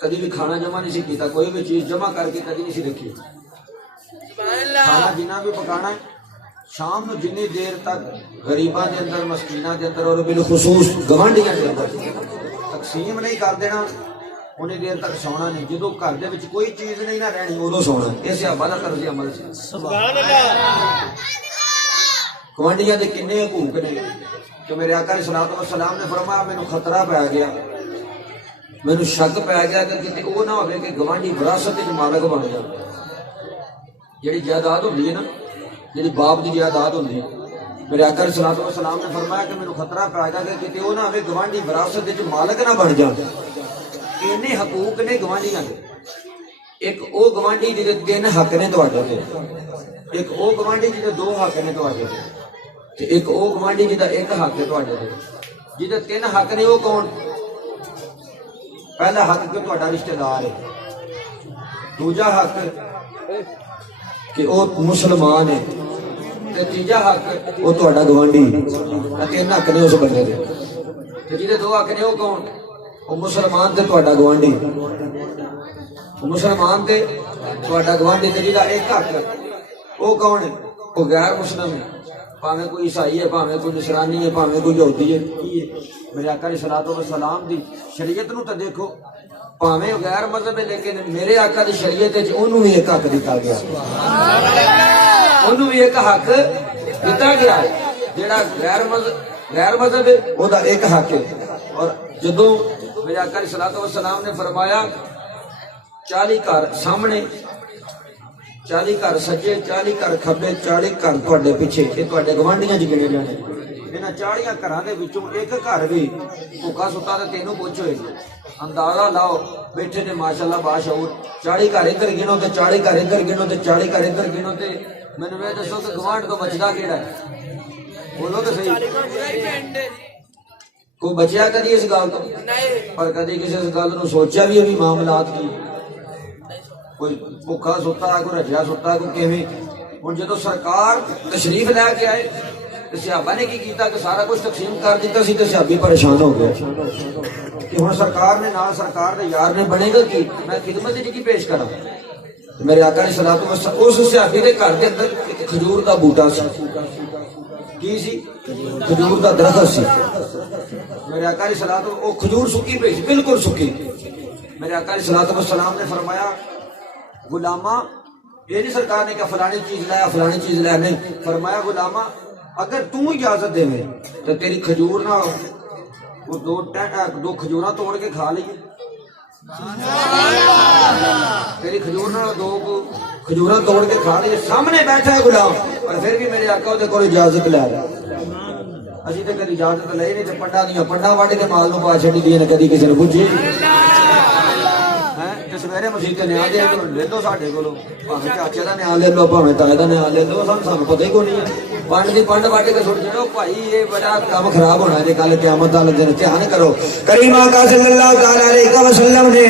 کدی بھی کھانا جمع نہیں سی کیتا کوئی بھی چیز جمع کر کے کدی نہیں سی رکھی کھانا جنہ بھی پکانا ہے شام نو جنی دیر تک غریباں دے اندر مسکیناں دے اندر اور بالخصوص گوانڈیاں دے اندر تقسیم نہیں کر دینا انہیں دیر تک سونا نہیں جدو گھر دے وچ کوئی چیز نہیں نہ رہنی ادو سونا یہ صحابہ دا طرز عمل سی سبحان اللہ گوانڈیاں دے کنے حقوق نے کہ میرے آقا علیہ الصلوۃ والسلام نے فرمایا مینوں خطرہ پی گیا مینوں شک پی گیا کہ کتے او نہ ہوے کہ گوانڈی وراثت وچ مالک بن جائے جڑی جائیداد ہوندی ہے نا جڑی باپ دی جائیداد ہوندی ہے میرے آقا علیہ الصلوۃ والسلام نے فرمایا کہ مینوں خطرہ پی گیا کہ کتے او نہ ہوے گوانڈی وراثت وچ مالک نہ بن جائے اینے حقوق نے گوانڈیاں دے ایک او گوانڈی جی دے 3 حق نے تواڈے تے، ایک او گوانڈی جی دے 2 حق نے تواڈے تے، تے ایک او گوانڈی جی دا 1 حق ہے تواڈے تے، جی دے 3 حق نے. او کون؟ پہلا حق کہ تواڈا رشتہ دار ہے، دوجا حق کہ او مسلمان ہے، تے تیجا حق وہ تہاڈا گوانڈی. 3 حق نے اس بندے دے. تے جہدے 2 حق نے وہ کون؟ وہ مسلمان تے تہاڈا گوانڈی. مسلمان تے تہاڈا گوانڈی. تے جہدا 1 حق وہ کون ہے؟ وہ غیر مسلم ہے، بھاویں کوئی عیسائی ہے، بھاویں کوئی نصرانی ہے، بھاویں کوئی یہودی ہے. کی ہے؟ میرے آقا علیہ الصلوۃ والسلام دی شریعت نو تے دیکھو، بھاویں غیر مذہب ہے لیکن میرے آقا دی شریعت وچ اونوں بھی 1 حق دتا گیا، انہوں بھی 1 حق دیتا گیا ہے. جیڑا غیر مذہب ہے وہ دا 1 حق ہے. اور جدوں میرے آقا علیہ الصلوۃ والسلام نے فرمایا 40 گھر سامنے، 40 گھر سجے، 40 گھر کھبے، 40 گھر تواڈے پیچھے، یہ تواڈے گوانڈیاں چ گنے جانے. انہاں 40 گھراں دے وچوں 1 گھر بھی بھوکا ستا تے تینوں پوچھ ہوئے گی. اندازہ لاؤ بیٹھے نے ماشاءاللہ باشعور. 40 گھر ادھر گنو تے 40 گھر ادھر گنو تے 40 گھر ادھر گنو تے مینوں یہ دسو کہ گوانڈ تو بچدا کیڑا ہے؟ بولو تو صحیح. کوئی بچیا کدی اس گل تو؟ پر کدی کسی اس گل نو سوچیا بھی ہوئی معاملات کی؟ کوئی بھوکا ستا ہے، کوئی رجیا ستا ہے، کوئی کیویں. ہن جدوں سرکار تشریف لے کے آئے تے صحابہ نے کی کیتا کہ سارا کچھ تقسیم کر دیتا سی تے صحابی پریشان ہو گئے کہ ہن سرکار نے نال سرکار دے یار نے بنے گا کی میں خدمت وچ کی پیش کراں. میرے آقا علیہ الصلوۃ والسلام اس صحابی دے گھر دے اندر ایک کھجور دا بوٹا سی. کی سی؟ کھجور دا درخت سی. میرے آقا علیہ الصلوۃ وہ کھجور سکی پئی سی، بالکل سکی. میرے آقا علیہ الصلوۃ والسلام نے فرمایا غلامہ، یہ نہیں سرکار نے کہا فلانی چیز لایا فلانی چیز لایا، نہیں، فرمایا غلامہ اگر تو اجازت دے میں تو تیری کھجور نہ وہ 2 کھجوراں توڑ کے کھا لئیے. تیری کھجور نہ 2 کھجوراں توڑ کے کھا لئیے. سامنے بیٹھا ہے غلام اور پھر بھی میرے آقا دے کول اجازت لے رہا. اسی تے کدی اجازت لئی نہیں تے پنڈا واڈی تے مال نو پا چھڈی دی نے کدی کسی نے پوچھی سویرے مسیح نیا دے لے لو ساڈے کولوں، بھاویں چاچے دا نیا لے لو، بھاویں تائے دا نیا لے لو، سانوں پتہ ہی کوئی نہیں ہے. پنڈ دی پنڈ وڈ کے سٹ چھڑو بھائی، یہ بڑا کام خراب ہونا ہے کل قیامت والے دن. دھیان کرو. کریم آقا صلی اللہ تعالی علیہ وسلم نے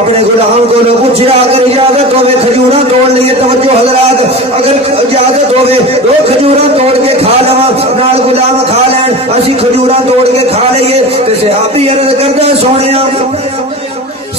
اپنے غلام کو پوچھا اگر اجازت ہوے کھجوراں توڑ لیے. توجہ حضرات، اگر اجازت ہوے 2 کھجوراں توڑ کے کھا لواں، نال غلام کھا لین، اسی کھجوراں توڑ کے کھا لئیے. تے صحابی عرض کردا سونیا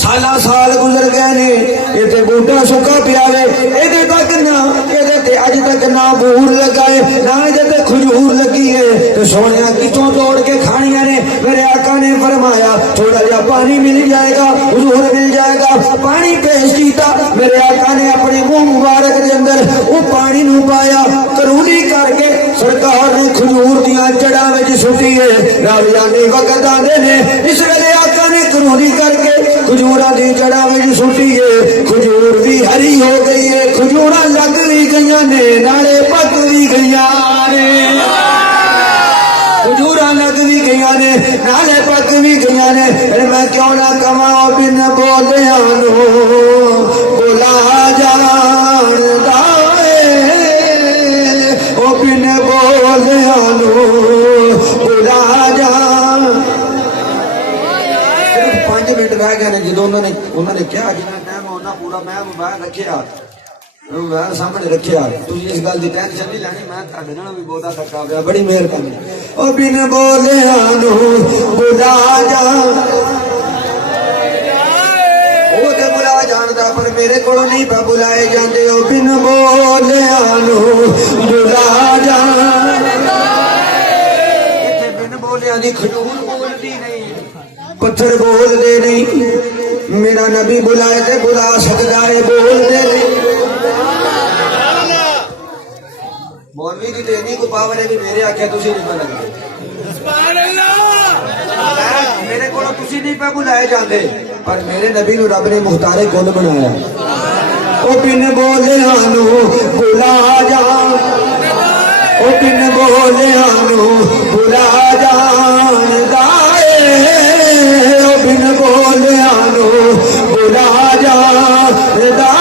سالا سال گزر گئے نے، یہ تے بوٹا سکا پیا وے، یہ تک نہ یہ اج تک نہ بور لگائے نہ یہ کھجور لگی ہے. تو سونے کتوں توڑ کے کھانیاں نے؟ میرے آقا نے فرمایا تھوڑا جا پانی مل جائے گا، حضور مل جائے گا. پانی پیش کیتا، میرے آقا نے اپنے منہ مبارک کے اندر وہ پانی نو پایا، کرولی کر کے سرکار نے کھجور دیاں جڑاں وچ سٹی ہے. راویانی وقت آندے نے اس ویلے آقا نے کرولی کر کے کھجوراں دی جڑاں وچ سٹی ہے. کھجور بھی ہری ہو گئی ہے، کھجوراں لگ بھی گئیاں نے، نالے پک بھی گئیاں نے. کھجوراں لگ بھی گئیاں نے، نالے پک بھی گئیاں نے. پھر میں کیوں نہ کماں بن بولیاں نو بلا جاندا اے، او بن بولیاں نو بلا جان. 5 منٹ رہ گئے نے جدو انہوں نے کیا جنہیں ٹائم ہونا پورا میں موبائل رکھیا، موبائل سامنے رکھیا. تھی اس گل کی ٹینشن نہیں لینی، میں تھوڑے نال بھی بہت تھکا پیا، بڑی مہربانی. او بن بولیاں نو بلا جان، وہ تے بلا جاندا پر میرے کولوں نہیں پہ بلائے جاندے. او بن بولیاں نو بلا جان، ایتھے بن بولیاں دی کھجور بولدی نہیں، پتھر بول دے نہیں. میرا نبی بلائے تے بلا سکتا ہے، بول دے نہیں. مولوی کی دینی کو پاور ہے بھی میرے آکھیا تسی نہیں پہ لگے، سبحان اللہ. میرے کو تسی نہیں پہ بلائے جاندے پر میرے نبی نو رب نے مختار کل بنایا. او بن بولیاں نو بلا جان، او بن بولیاں نو بلا جان دائے، او بن بولیاں نو بلا جان دائے.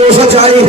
240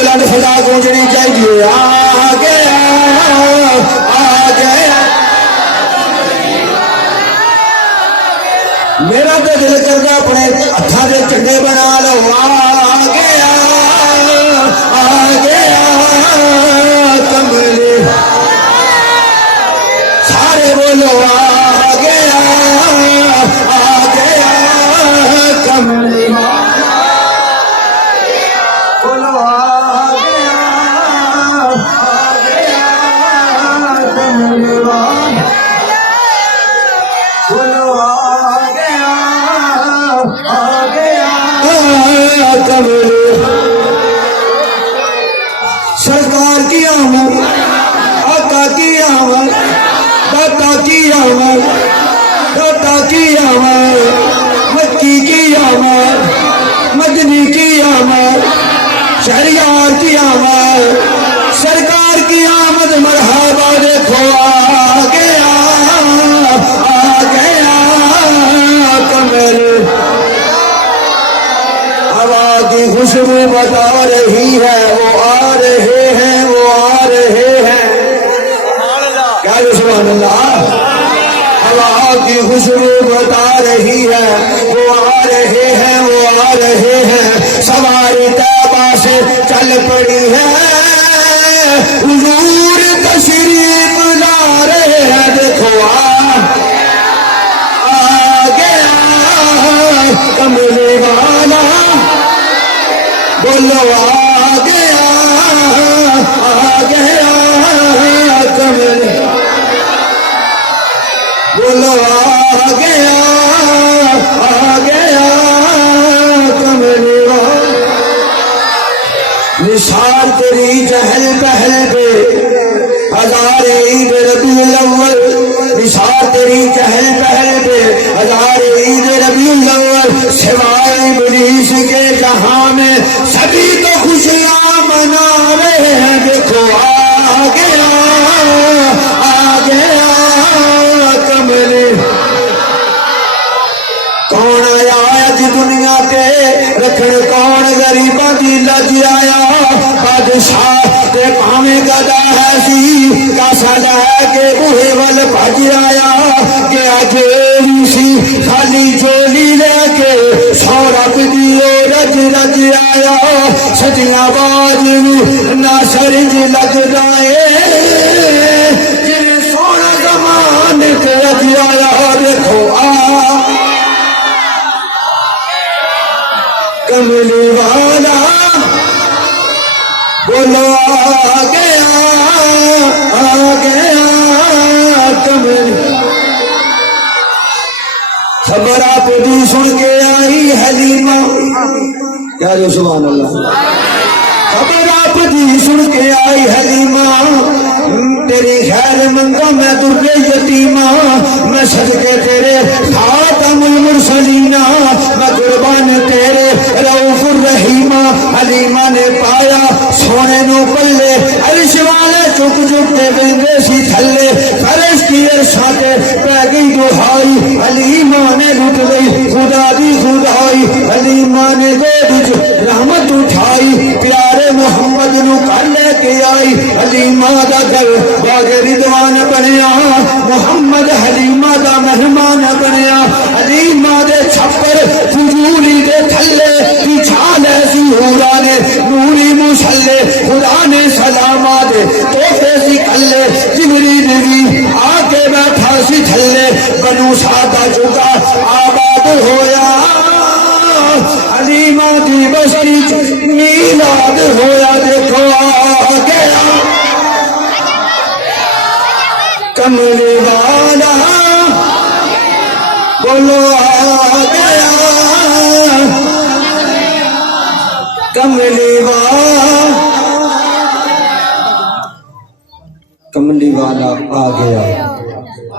بلند صدا گونجنی چاہیے آ گیا آ گیا میرا تو دل کرتا اپنے ہاتھوں کے چنڈے بنا لو آ گیا کملی سارے بولو آ گیا کملی بولو آ گیا کملی بولو آ گیا کملی سرکار کی آمد آقا کی آمد داتا کی آمد داتا کی آمد مکی کی آمد مدنی کی آمد شہریار کی آمد سرکار کی آمد مرحبا دیکھو آ گیا کمل ہوا کی خوشبو بتا رہی ہے وہ آ رہے ہیں وہ آ رہے ہیں کیا سبحان اللہ ہوا کی خوشبو بتا رہی ہے وہ آ رہے ہیں وہ آ رہے ہیں سواری طیبہ سے چل پڑی ہے حضور تشریف لا رہے ہیں دیکھو آ گیا کملی والا بولو آ گیا کمل بولو آ گیا کمل نثار تیری چہل پہل پہ ہزار عید ربیع الاول نثار تیری چہل پہل پہ ہزار عید ربیع الاول سوائے ابلیس کے جہاں میں سبھی تو خوشیاں منا رہے ہیں دیکھو آ گیا کملی کون آیا اج دنیا تے رکھن کون غریباں دی لج آیا بادشاہ تے پاویں گدا ہے سی کاسا لے کے بوہے ول بھج آیا کہ اجیری سی خالی چولی لے کے سورت دی رج رج آیا سجیاں باز نہ سرج لگ جائے جی سونا زمان کے رج آیا دیکھو کملی والا بولو آ گیا کملی خبر آپ دی سن کے آئی حلیمہ کیا جو سبحان اللہ خبر آپ دی سن کے آئی حلیمہ تیری خیر منگا میں در یتیمہ میں صدقے تیرے خاتم المرسلین میں قربان تیرے رؤوف الرحیم حلیمہ نے پایا سونے نو پلے عرش والے چک چک کے بندے سی تھلے فرشتی عرشاں تے پہ گئی دہائی حلیمہ نے لٹ گئی خدا دی خدائی حلیمہ نے گود رحمت اٹھائی پیارے محمد نو کر لے کے آئی حلیمہ دا گھر باغ رضوان بنیا محمد حلیمہ دا مہمان بنیا حلیمہ دے چھپر فضولی دے تھلے بچھا لے سی حورا نے نوری مسلے خدا نے سلاما دے توفے سی کلے جبریل بھی آ کے بیٹھا سی تھلے بنو سادہ چکا آباد ہویا حلیمہ دی بستی میلاد ہویا دیکھو آ گیا کملی والا بولو آ گیا کملی والا آ گیا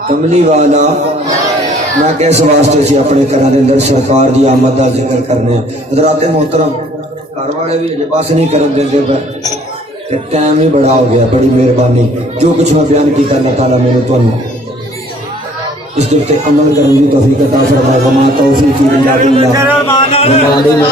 کملی والا میں کس واسطے سے اپنے گھر کے اندر سرکار دی آمد کا ذکر کرنے حضرات محترم گھر والے بھی اجے بس نہیں کرن دے پے ٹائم ہی بڑا ہو گیا بڑی مہربانی جو کچھ میں بیان کیتا اللہ تعالیٰ میں نے تمہیں اس دے تے عمل کرنے کی توفیق عطا فرمائے وما توفیقی الا باللہ